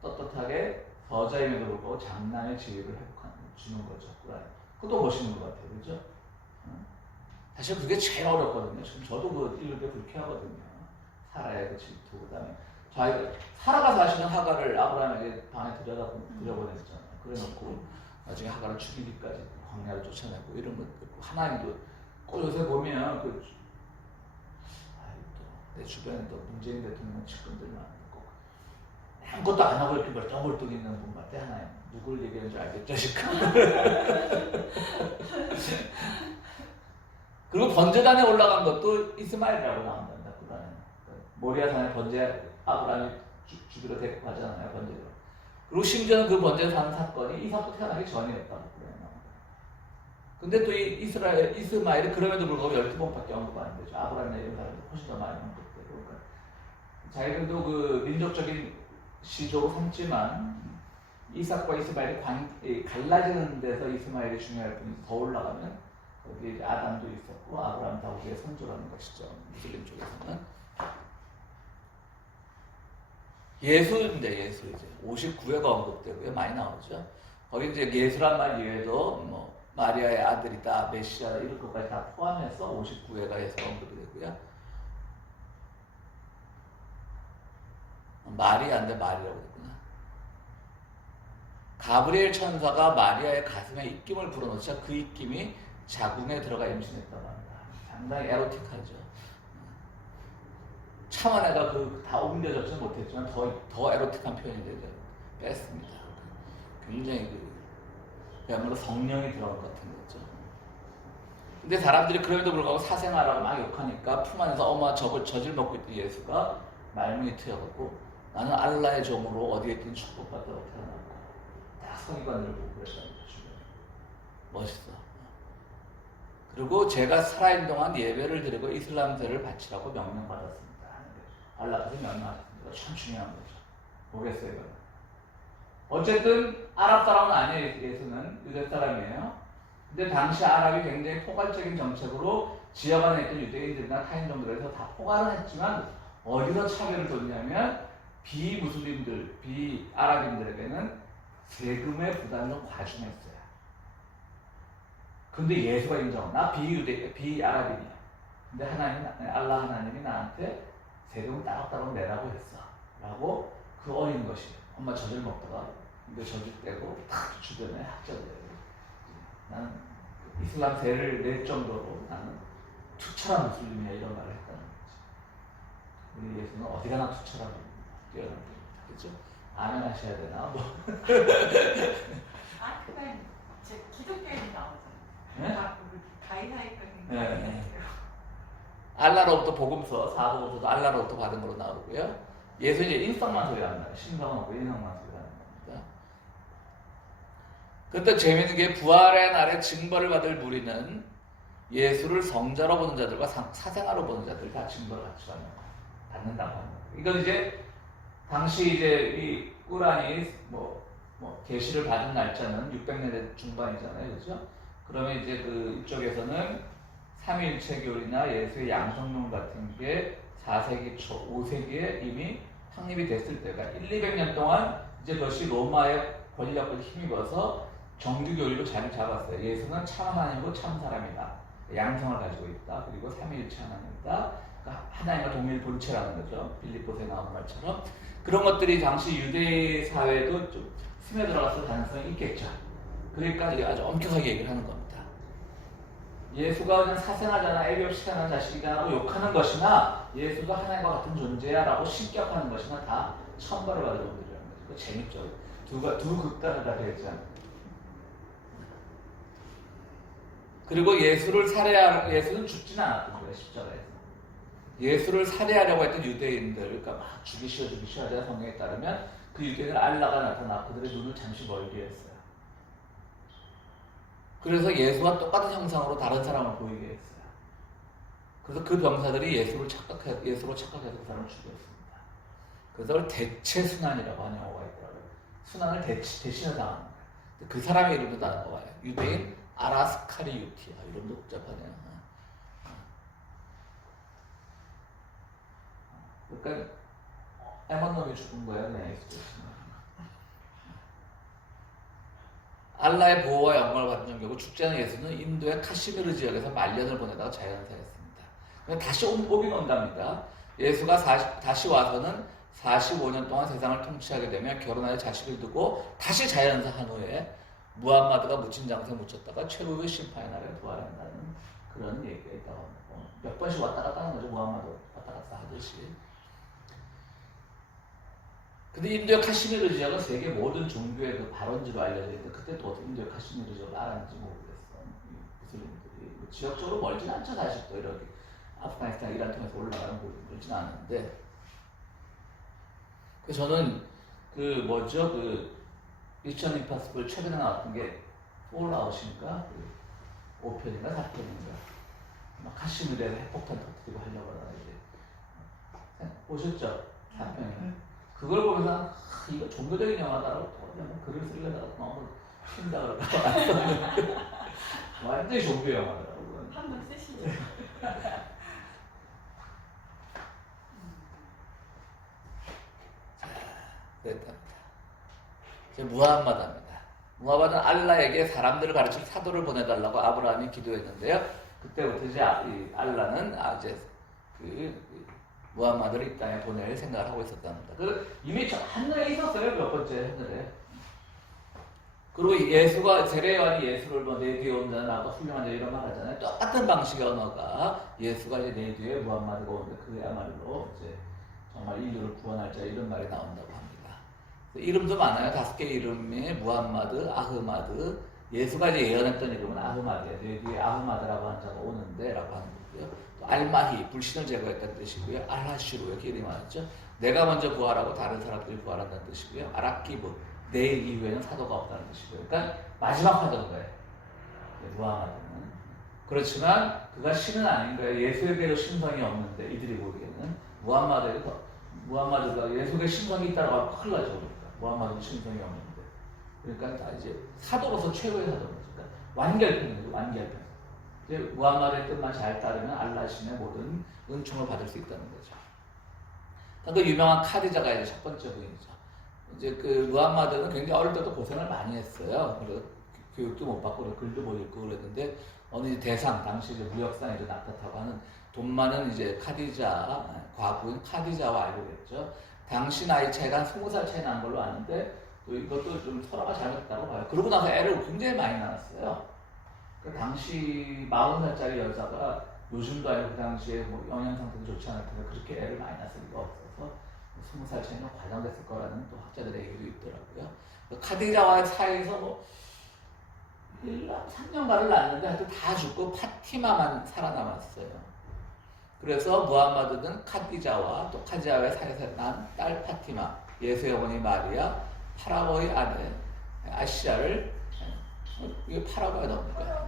떳떳하게 서자임에도 불구하고 장남의 지위를 주는 거죠. 그것도 멋있는 것 같아요. 그죠? 사실 그게 제일 어렵거든요. 지금 저도 그 읽을 때 그렇게 하거든요. 사라의 그 질투, 그 다음에 사라가 사실은 하갈을 아브라함에게 방에 들여보냈잖아요. 그래 놓고 나중에 하갈을 죽이기까지 광야를 쫓아내고 이런 것도 있고, 하나님도 꼭 요새 보면 내 주변에 또 문재인 대통령 측근들 많고 아무것도 안 하고 이렇게 멀뚱멀뚱 있는 분 같아. 하나님 누굴 얘기하는 줄 알겠죠 지금. 그리고 번제단에 올라간 것도 이스마엘이라고 나온답니다. 꾸란에. 모리아산에 번제 아브라함이 죽이러 데리고 가잖아요. 번제로. 그리고 심지어는 그 번제산 사건이 이삭도 태어나기 전이었다고 꾸란에 나옵니다. 근데 또 이스마엘이 그럼에도 불구하고 12번밖에 언급 안 되죠. 아브라함이나 이런 사람들 훨씬 더 많이 언급되고. 그러니까 자기들도 그 민족적인 시조로 삼지만 이삭과 이스마엘이 갈라지는 데서 이스마엘이 중요할 뿐이지 더 올라가면 거기 아담도 있었고 아브라함 다우드의 선조라는 것이죠. 무슬림 쪽에서는. 예수인데 예수 이제 59회가 언급되고요. 많이 나오죠. 거기 이제 예수란 말 이외에도 뭐 마리아의 아들이다, 메시아다 이런 것까지 다 포함해서 59회가 예수 언급이 되고요. 마리아인데 마리라고 했구나. 가브리엘 천사가 마리아의 가슴에 입김을 불어넣자 그 입김이 자궁에 들어가 임신했다고 합니다. 상당히 에로틱하죠. 차마내가 다 옮겨졌지 못했지만 더 에로틱한 표현이 되죠. 뺐습니다. 굉장히 그야말로 성령이 들어간 것 같은 거죠. 근데 사람들이 그럼에도 불구하고 사생아라고 막 욕하니까 품 안에서 어머 젖을 먹고 있던 예수가 말문이 트여갖고 나는 알라의 종으로 어디에 있든 축복받도록 태어났고 딱 서기관들을 보고 그랬다는 거죠. 멋있어. 그리고 제가 살아있는 동안 예배를 드리고 이슬람세를 바치라고 명령받았습니다. 알라께서 명령하셨습니다. 참 중요한 거죠. 보겠어요, 이거. 어쨌든 아랍 사람은 아니에요. 예수는 유대 사람이에요. 근데 당시 아랍이 굉장히 포괄적인 정책으로 지역 안에 있던 유대인들이나 타인종들에서 다 포괄을 했지만 어디서 차별을 뒀냐면 비무슬림들, 비아랍인들에게는 세금의 부담을 좀 과중했어요. 근데 예수가 인정한 나 비아랍인이야. 근데 알라 하나님이 나한테 세금을 따로따로 내라고 했어. 라고 그 어린 것이 엄마 젖을 먹다가 이거 젖을 떼고 탁 주변에 학자들 나는 이슬람세를 낼 정도로 나는 투철한 무슬림이야 이런 말을 했다는 거지. 우리 예수는 어디 가나 투철한 뛰어난 분입니다. 그렇죠? 아멘 하셔야 되나? 뭐. 아, 그건 제 기독교에 나오잖아요. 네? 가이사이클 네. 알라로부터 복음서, 사복음서도 알라로부터 받은 걸로 나오고요. 예수 이제 인성만 소리하는 거예요. 신성은 없고 인성만 소리하는 겁니다. 그런데 재미있는 게 부활의 날에 징벌을 받을 무리는 예수를 성자로 보는 자들과 사생아로 보는 자들 다 징벌을 같이 받는다고 하는 거예요. 이건 이제 당시 이제 이 꾸란이 계시를 받은 날짜는 600년대 중반이잖아요, 그렇죠? 그러면 이제 그 이쪽에서는 삼위일체 교리나 예수의 양성론 같은 게 4세기 초, 5세기에 이미 확립이 됐을 때가 200년 동안 이제 그것이 로마의 권력을 힘입어서 정규 교리로 자리 잡았어요. 예수는 참 하나님이고 참 사람이다. 양성을 가지고 있다. 그리고 삼위일체 하나님이다. 그러니까 하나님과 동일 본체라는 거죠. 빌립보서에 나오는 말처럼. 그런 것들이 당시 유대 사회도 좀 스며들어갔을 가능성이 있겠죠. 그러니까 아주 엄격하게 얘기를 하는 겁니다. 예수가 그냥 사생아잖아, 애비 없이 태어난 자식이다 라고 욕하는 것이나 예수가 하나님과 같은 존재야 라고 신격하는 것이나 다 천벌을 받을 놈들이라는 거죠. 그거 재밌죠. 두 극단을 다 배제하는 거죠. 그리고 예수는 죽지는 않았던 거예요. 십자가에서. 예수를 살해하려고 했던 유대인들, 그러니까 막 죽이시오 하자 성경에 따르면 그 유대인을 알라가 나타나 그들의 눈을 잠시 멀게 했어요. 그래서 예수와 똑같은 형상으로 다른 사람을 보이게 했어요. 그래서 그 병사들이 예수로 착각해서 그 사람을 죽였습니다. 그래서 그걸 대체순환이라고 하는 용어가 있더라고요. 순환을 대신을 당하는 거예요. 그 사람의 이름도 나와요. 유대인 아라스카리유티아. 이름도 복잡하네요. 그러니까 에만놈이 죽은 거예요. 그냥 예수님. 알라의 보호와 영광을 받은 정교고 죽지 않은 예수는 인도의 카시미르 지역에서 말년을 보내다가 자연사했습니다. 다시 오긴 온답니다. 예수가 다시 와서는 45년 동안 세상을 통치하게 되며 결혼하여 자식을 두고 다시 자연사한 후에 무함마드가 묻힌 장소에 묻혔다가 최후의 심판의 날에 부활한다는 그런 얘기가 있다고 합니다. 몇 번씩 왔다 갔다 하는 거죠. 무함마드 왔다 갔다 하듯이. 근데 인도의 카시미르 지역은 세계 모든 종교의 그 발원지로 알려져 있는데 그때 또 어떻게 인도의 카시미르 지역을 알았는지 모르겠어. 무슬림들이 지역적으로 멀진 않죠. 사실 또 이렇게 아프가니스탄, 이란 통해서 올라가는 곳이 멀진 않은데. 그래서 저는 그 미션 임파서블 최근에 나왔던 게 폴아웃인가? 5편인가 4편인가? 막 카시미르에서 핵폭탄 터뜨리고 하려고 하다가 이제 보셨죠? 4편인가? 그걸 보면서 이거 종교적인 영화다라고 그냥 글을 쓰려다가 너무 튄다 그러다가 완전히 종교 영화더라고요. 한번 쓰시죠. 자, 그랬답니다. 이제 무함마드입니다. 무함마드는 알라에게 사람들을 가르칠 사도를 보내달라고 아브라함이 기도했는데요. 그때부터 이제 알라는 이제 무함마드를 이 땅에 보낼 생각을 하고 있었답니다. 이미 하늘에 있었어요. 몇 번째 하늘에. 그리고 예수가 세례요한이 예수를 내 뒤에 온 자는 나보다 훌륭한 자 이런 말 하잖아요. 똑같은 방식의 언어가 예수가 이제 내 뒤에 무함마드가 오는데 그야말로 이제 정말 인류를 구원할 자 이런 말이 나온다고 합니다. 이름도 많아요. 5개 이름에 무함마드, 아흐마드. 예수가 이제 예언했던 이름은 아흐마드예요. 내 뒤에 아흐마드라고 하는 자가 오는데라고 하는 거고요. 알마히, 불신을 제거했다는 뜻이고요. 알하시루, 이렇게 이름이 많았죠. 내가 먼저 부활하고 다른 사람들이 부활한다는 뜻이고요. 아라키브, 내일 이후에는 사도가 없다는 뜻이고요. 그러니까 마지막 사도인 거예요. 무함마드는. 그렇지만 그가 신은 아닌 거예요. 예수에게도 신성이 없는데 이들이 보기에는 무함마드가 예수에게 신성이 있다고 하면 큰일 나죠. 그러니까 무함마드는 신성이 없는데. 그러니까 다 이제 사도로서 최고의 사도는 그러니까 완결편이죠. 완결편. 이제 무함마드의 뜻만 잘 따르면 알라신의 모든 은총을 받을 수 있다는 거죠. 그 유명한 카디자가 이제 첫 번째 부인이죠. 이제 그 무함마드는 굉장히 어릴 때도 고생을 많이 했어요. 그래서 교육도 못 받고 글도 못 읽고 그랬는데 어느 이제 대상 당시 이제 무역상에 이제 낙타타고 하는 돈 많은 이제 카디자 과부인 카디자와 알게 됐죠. 당시 나이 차이가 한 20살 차이 난 걸로 아는데 또 이것도 좀 설화가 잘못됐다고 봐요. 그러고 나서 애를 굉장히 많이 낳았어요. 그 당시 40살짜리 여자가 요즘도 아니고 그 당시에 뭐 영양 상태도 좋지 않을 텐데 그렇게 애를 많이 낳았을 리가 없어서 20살 차이는 과장됐을 거라는 또 학자들의 얘기도 있더라고요. 카디자와의 사이에서 뭐 1년, 3년간을 낳았는데 하여튼 다 죽고 파티마만 살아남았어요. 그래서 무함마드는 카디자와 또 카디자와의 사이에서 난 딸 파티마, 예수의 어머니 마리아, 파라오의 아내 아시아를 이게 파라오가 나옵니까?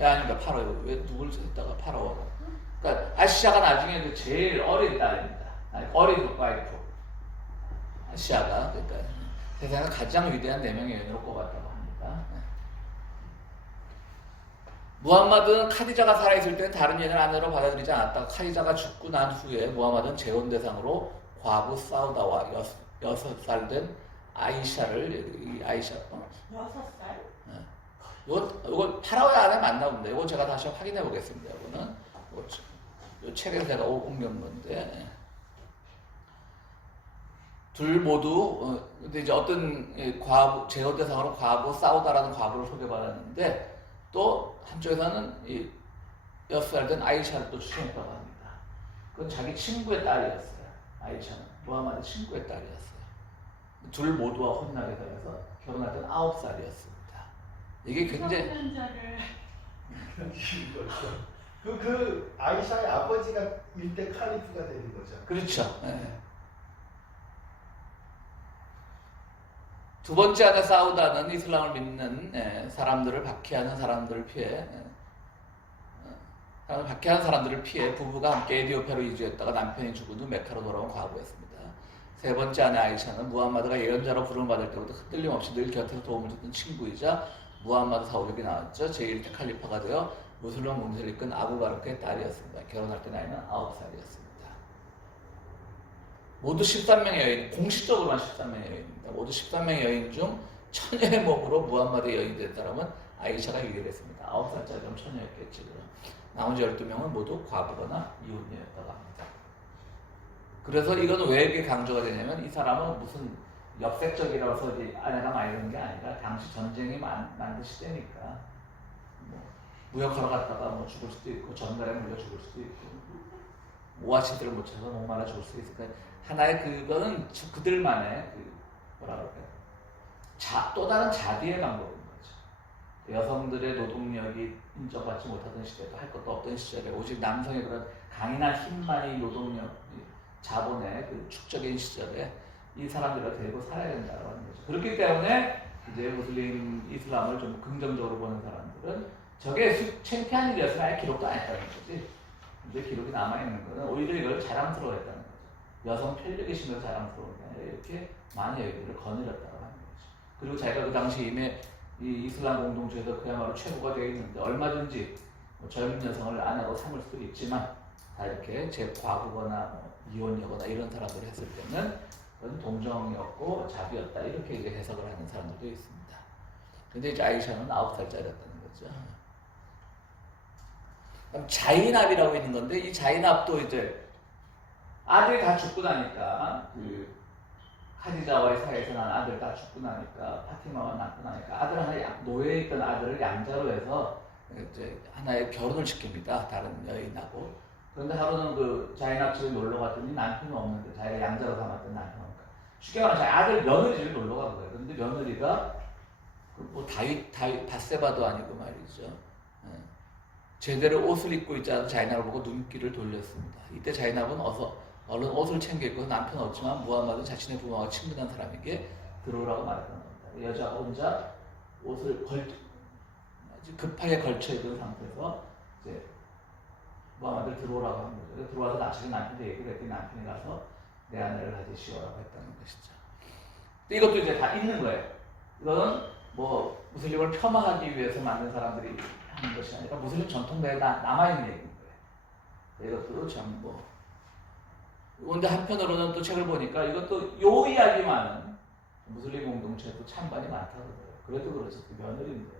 아닙니다. 파라오. 왜 누굴 썼다가 파라오가? 그러니까 아시아가 나중에 제일 어린 딸입니다. 아니, 어린 와이프. 아시아가 그러니까 세상에 가장 위대한 4명의 여인으로 꼽았다고 합니다. 무함마드는 카디자가 살아있을 때는 다른 여인을 아내로 받아들이지 않았다가 카디자가 죽고 난 후에 무함마드는 재혼 대상으로 과부 사우다와 6살 된 아이샤를 이 아이샤 6살? 이거 파라오의 안에 맞나 본데 이거 제가 다시 확인해 보겠습니다. 이거는 이 책에서 제가 옮긴 건데 둘 모두 근데 이제 어떤 과부 재혼 대상으로 과부 사우다라는 과부를 소개받았는데 또 한쪽에서는 이 6살 된 아이샤를 또 추천했다고 합니다. 그건 자기 친구의 딸이었어요. 아이샤는 무함마드 친구의 딸이었어요. 둘 모두와 혼나게 되어서 결혼할 때는 9살이었습니다. 이게 굉장히 그 아이샤의 아버지가 일대 칼리프가 되는 거죠. 그렇죠. 네. 두 번째 아내 사우다는 이슬람을 믿는 사람들을 박해하는 사람들을 피해 부부가 함께 에디오피아로 이주했다가 남편이 죽은 후 메카로 돌아온 과부였습니다. 세 번째 아내 아이샤는 무함마드가 예언자로 부름을 받을 때부터 흔들림 없이 늘 곁에서 도움을 줬던 친구이자 무함마드 사우력이 나왔죠. 제1대 칼리파가 되어 무슬림 문제를 이끈 아부바르크의 딸이었습니다. 결혼할 때 나이는 9살이었습니다. 모두 13명의 여인, 공식적으로만 13명의 여인입니다. 모두 13명의 여인 중 처녀의 몸으로 무함마드의 여인이 된 사람은 아이샤가 유일했습니다. 9살짜리 처녀였겠지. 나머지 12명은 모두 과부거나 이혼녀였다고 합니다. 그래서 이건 왜 이렇게 강조가 되냐면 이 사람은 무슨 역색적이라서 아내가 많이 되는 게 아니라 당시 전쟁이 많은 시대니까 뭐 무역하러 갔다가 뭐 죽을 수도 있고 전갈에 물려 죽을 수도 있고 오아시들을 못 찾아서 목말라 죽을 수도 있으니까 하나의 그거는 그들만의 뭐라 그럴까요? 또 다른 자비의 방법인 거죠. 여성들의 노동력이 인정받지 못하던 시대도 할 것도 없던 시절에 오직 남성의 그런 강인한 힘만이 노동력, 자본의 그 축적인 시절에 이 사람들을 데리고 살아야 된다고 하는 거죠. 그렇기 때문에 이제 무슬림 이슬람을 좀 긍정적으로 보는 사람들은 저게 창피한 일이었으면 아예 기록도 안 했다는 거지. 근데 기록이 남아있는 거는 오히려 이걸 자랑스러워했다는 거죠. 여성 편력의 심에서 자랑스러운 게 아니라 이렇게 많은 여인들을 거느렸다고 하는 거죠. 그리고 자기가 그 당시 이미 이 이슬람 공동체에서 그야말로 최고가 되어 있는데 얼마든지 뭐 젊은 여성을 아내로 삼을 수도 있지만 다 이렇게 제 과부거나 이혼녀거나 이런 사람들을 했을 때는 그건 동정이었고 자비였다 이렇게 이제 해석을 하는 사람들도 있습니다. 근데 이제 아이샤는 9살짜리였다는 거죠. 그럼 자이납이라고 있는 건데 이 자이납도 이제 아들이 다 죽고 나니까 그 카디자와의 사이에서 난 아들 다 죽고 나니까 파티마와 낳고 나니까 아들 하나 노예에 있던 아들을 양자로 해서 이제 하나의 결혼을 시킵니다. 다른 여인하고. 그런데 하루는 그 자이납 집에 놀러 갔더니 남편이 없는데 자기가 양자로 삼았던 남편이 없으니까 쉽게 말하면 자기 아들 며느리 집에 놀러 간 거예요. 그런데 며느리가 뭐 다윗 바세바도 아니고 말이죠. 제대로 옷을 입고 있지 않은 자이납을 보고 눈길을 돌렸습니다. 이때 자이납은 얼른 옷을 챙겨 입고 남편 없지만 무함마드 자신의 부모와 친근한 사람에게 들어오라고 말했던 겁니다. 여자가 혼자 옷을 이제 급하게 걸쳐 있던 상태에서 이제 무함마드를 들어오라고 한 거죠. 들어와서 나중에 남편한테 얘기를 했더니 남편이 가서 내 아내를 가지시오라고 했다는 것이죠. 근데 이것도 이제 다 있는 거예요. 이거는 뭐 무슬림을 폄하하기 위해서 만든 사람들이 하는 것이 아니라 무슬림 전통대에 남아있는 얘기인 거예요. 이것도 참 뭐. 그런데 한편으로는 또 책을 보니까 이것도 요 이야기만은 무슬림 공동체도 찬반이 많다고 그러더라고요. 그래도 그렇지 그 며느리인데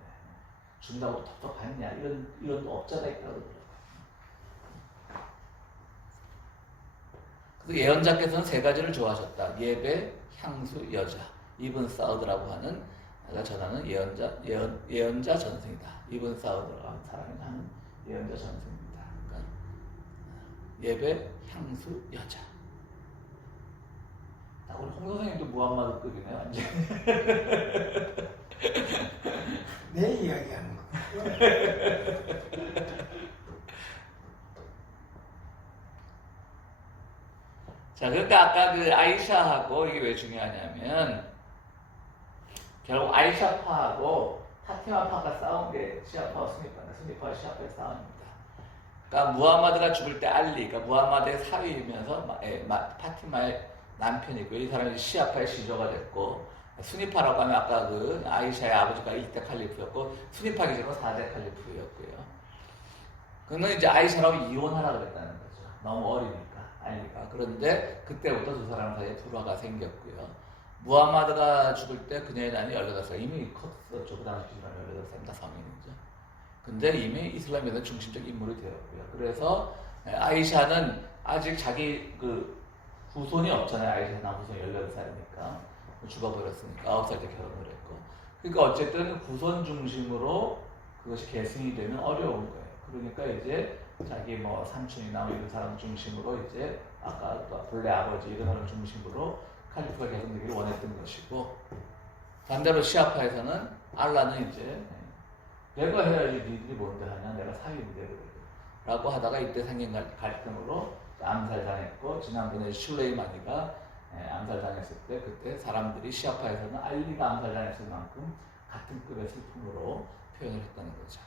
준다고 텁텁하냐 이런 또 업자가 있다고 그러더라고요. 그래서 예언자께서는 세 가지를 좋아하셨다. 예배, 향수, 여자. 이븐 사우드라고 하는 내가 전하는 예언자 전승이다. 이븐 사우드라고 하는 사람이 하는 예언자 전승입니다. 그러니까 예배, 향수, 여자. 우리 홍 선생님도 무함마드급이네 완전. 내 이야기하는 거. 자, 그러니까 아까 그 아이샤하고 이게 왜 중요하냐면 결국 아이샤파하고 파티마파가 싸운 게 시아파와 수니파인데 수니파와 시아파의 싸움입니다. 그러니까 무함마드가 죽을 때 알리, 그러니까 무함마드의 사위이면서 파티마의 남편이고 이 사람이 시아파의 시조가 됐고 수니파라고 하면 아까 그 아이샤의 아버지가 1대 칼리프였고 수니파 기준으로 4대 칼리프였고요. 그는 이제 아이샤라고 이혼하라 그랬다는 거죠. 너무 어리니까 알리가. 그런데 그때부터 두 사람 사이에 불화가 생겼고요. 무함마드가 죽을 때 그녀의 나이는 18살. 이미 컸었죠. 그 당시 기준으로 18살입니다. 성인이죠. 근데 이미 이슬람에는 중심적 인물이 되었고요. 그래서 아이샤는 아직 자기 그 후손이 없잖아요. 아이샤 남후손 18살이니까 죽어버렸으니까 9살 때 결혼을 했고. 그러니까 어쨌든 후손 중심으로 그것이 계승이 되면 어려운 거예요. 그러니까 이제 자기 뭐 삼촌이나 뭐 이런 사람 중심으로 이제 아까 본래 아버지 이런 사람 중심으로 칼리프가 계승되기를 원했던 것이고, 반대로 시아파에서는 알라는 이제 내가 해야지 니들이 뭔데 하냐, 내가 사위인데 그래 라고 하다가 이때 생긴 갈등으로 암살당했고, 지난번에 슐레이마니가 암살당했을 때 그때 사람들이 시아파에서는 알리가 암살당했을 만큼 같은 급의 슬픔으로 표현을 했다는 거죠.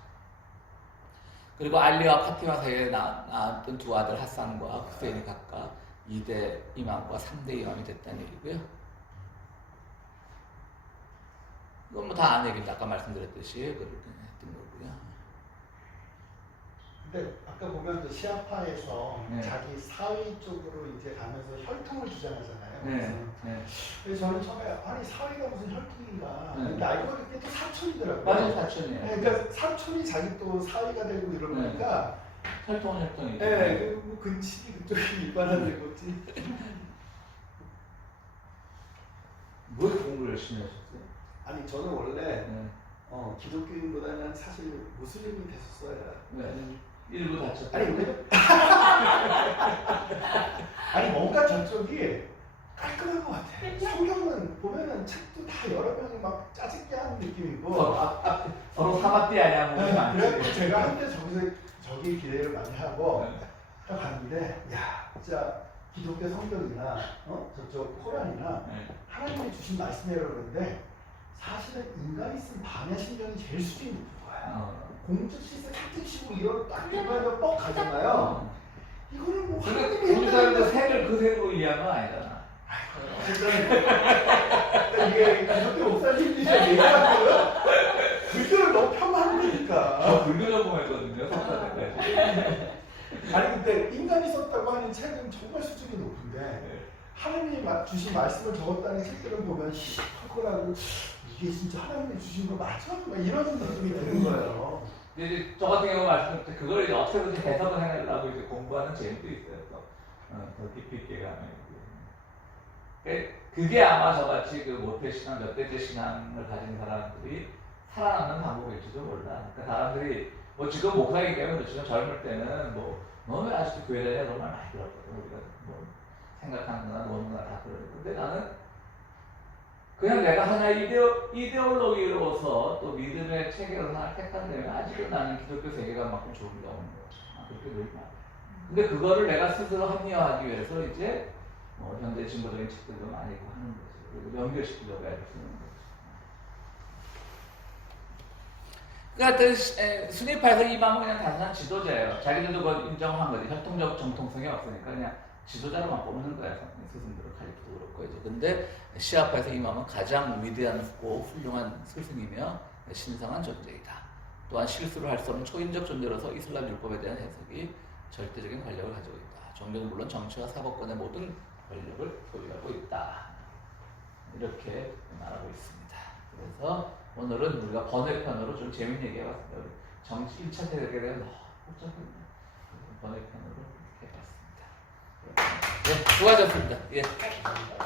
그리고 알리와 파티마 사이에 낳았던 두 아들 하산과 후세인이 각각 2대 이맘과 3대 이맘이 됐다는 얘기고요. 이건 뭐 다 아는 얘기죠. 아까 말씀드렸듯이 그렇게 했던 거고요. 근데 아까 보면 그 시아파에서 네. 자기 사위 쪽으로 이제 가면서 혈통을 주장하잖아요. 네. 그래서 저는 처음에 아니 사위가 무슨 혈통인가. 네. 근데 알고 보니까 또 사촌이더라고요. 맞아요, 사촌이에요. 네, 그러니까 사촌이 자기 또 사위가 되고 이러니까 혈통이죠. 네, 뭐 근친이 그쪽이 일반화된 거지. 왜 공부를 열심히 하셨어요? 아니 저는 원래 네. 기독교인보다는 사실 무슬림이 됐었어요. 네. 일부 다쳤다. 아니 근데 아니 뭔가 저쪽이 깔끔한 것 같아. 성경은 보면은 책도 다 여러 명이 막 짜증게 하는 느낌이고. 서로 사바띠 아니야 뭐. 그래서 제가 한때 저기 기대를 많이 하고 딱 갔는데 야 진짜 기독교 성경이나 저쪽 코란이나 하나님이 주신 말씀이라고 그러는데 사실은 인간이 쓴 반야 신경이 제일 수준이 높은 거야. 공적시세 카특식으로 이런 딱 보면 뻑 가잖아요. 이거는 뭐 하나님이 우리 사람들 색을 그 색으로 이해하는 건 아니잖아. 이게 기독교 목사님들이 얘기하는 거예요. 불교를 너무 폄하하니까. 불교 전공했거든요. 아니 근데 인간이 썼다고 하는 책은 정말 수준이 높은데 하나님이 주신 말씀을 적었다는 책들을 보면 시커하고 이게 진짜 하나님이 주신 거 맞아? 막 이런 느낌이 드는 거예요. 이제 저 같은 경우 말씀드릴 때 그걸 이제 어떻게든지 해석을 해내려고 이제 공부하는 재미도 있어요. 더 깊이 있게 가면. 그게 아마 저같이 그 모태신앙, 몇대째 신앙을 가진 사람들이 살아남는 방법일지도 몰라. 그러니까 사람들이 뭐 지금 목사이기 때문에 그렇지만 젊을 때는 뭐 너는 왜 아직도 교회 다니냐 그런 말 많이 들었거든. 우리가 뭐 생각하는 거나 노는 거나 다 그러고. 근데 나는 그냥 내가 하나의 이데올로기로서 또 믿음의 체계를 하나 택한다면 아직은 나는 기독교 세계관만큼 좋은 게 없는 거죠. 그렇게 늘 말해. 근데 그거를 내가 스스로 합리화하기 위해서 이제 현대 진보적인 책들도 많이 있고 하는 거죠. 그리고 연결시키려고 애를 쓰는 거죠. 그러니까 순위파에서 이마음은 그냥 단순한 지도자예요. 자기들도 그걸 인정한 거지. 혈통적 정통성이 없으니까 그냥 지도자로만 뽑는 거야. 스승들을 칼리프도 그렇고 이제. 근데 시아파에서 이마음은 가장 위대한 고 훌륭한 스승이며 신성한 존재이다. 또한 실수를 할 수 없는 초인적 존재로서 이슬람 율법에 대한 해석이 절대적인 권력을 가지고 있다. 종교는 물론 정치와 사법권의 모든 권력을 소유하고 있다. 이렇게 말하고 있습니다. 그래서 오늘은 우리가 번외편으로 좀 재밌는 얘기 해봤습니다. 우리 정치 1차 세력에 대해 너무 복잡합니다. 번외편으로 이렇게 해봤습니다. 네, 수고하셨습니다. 예.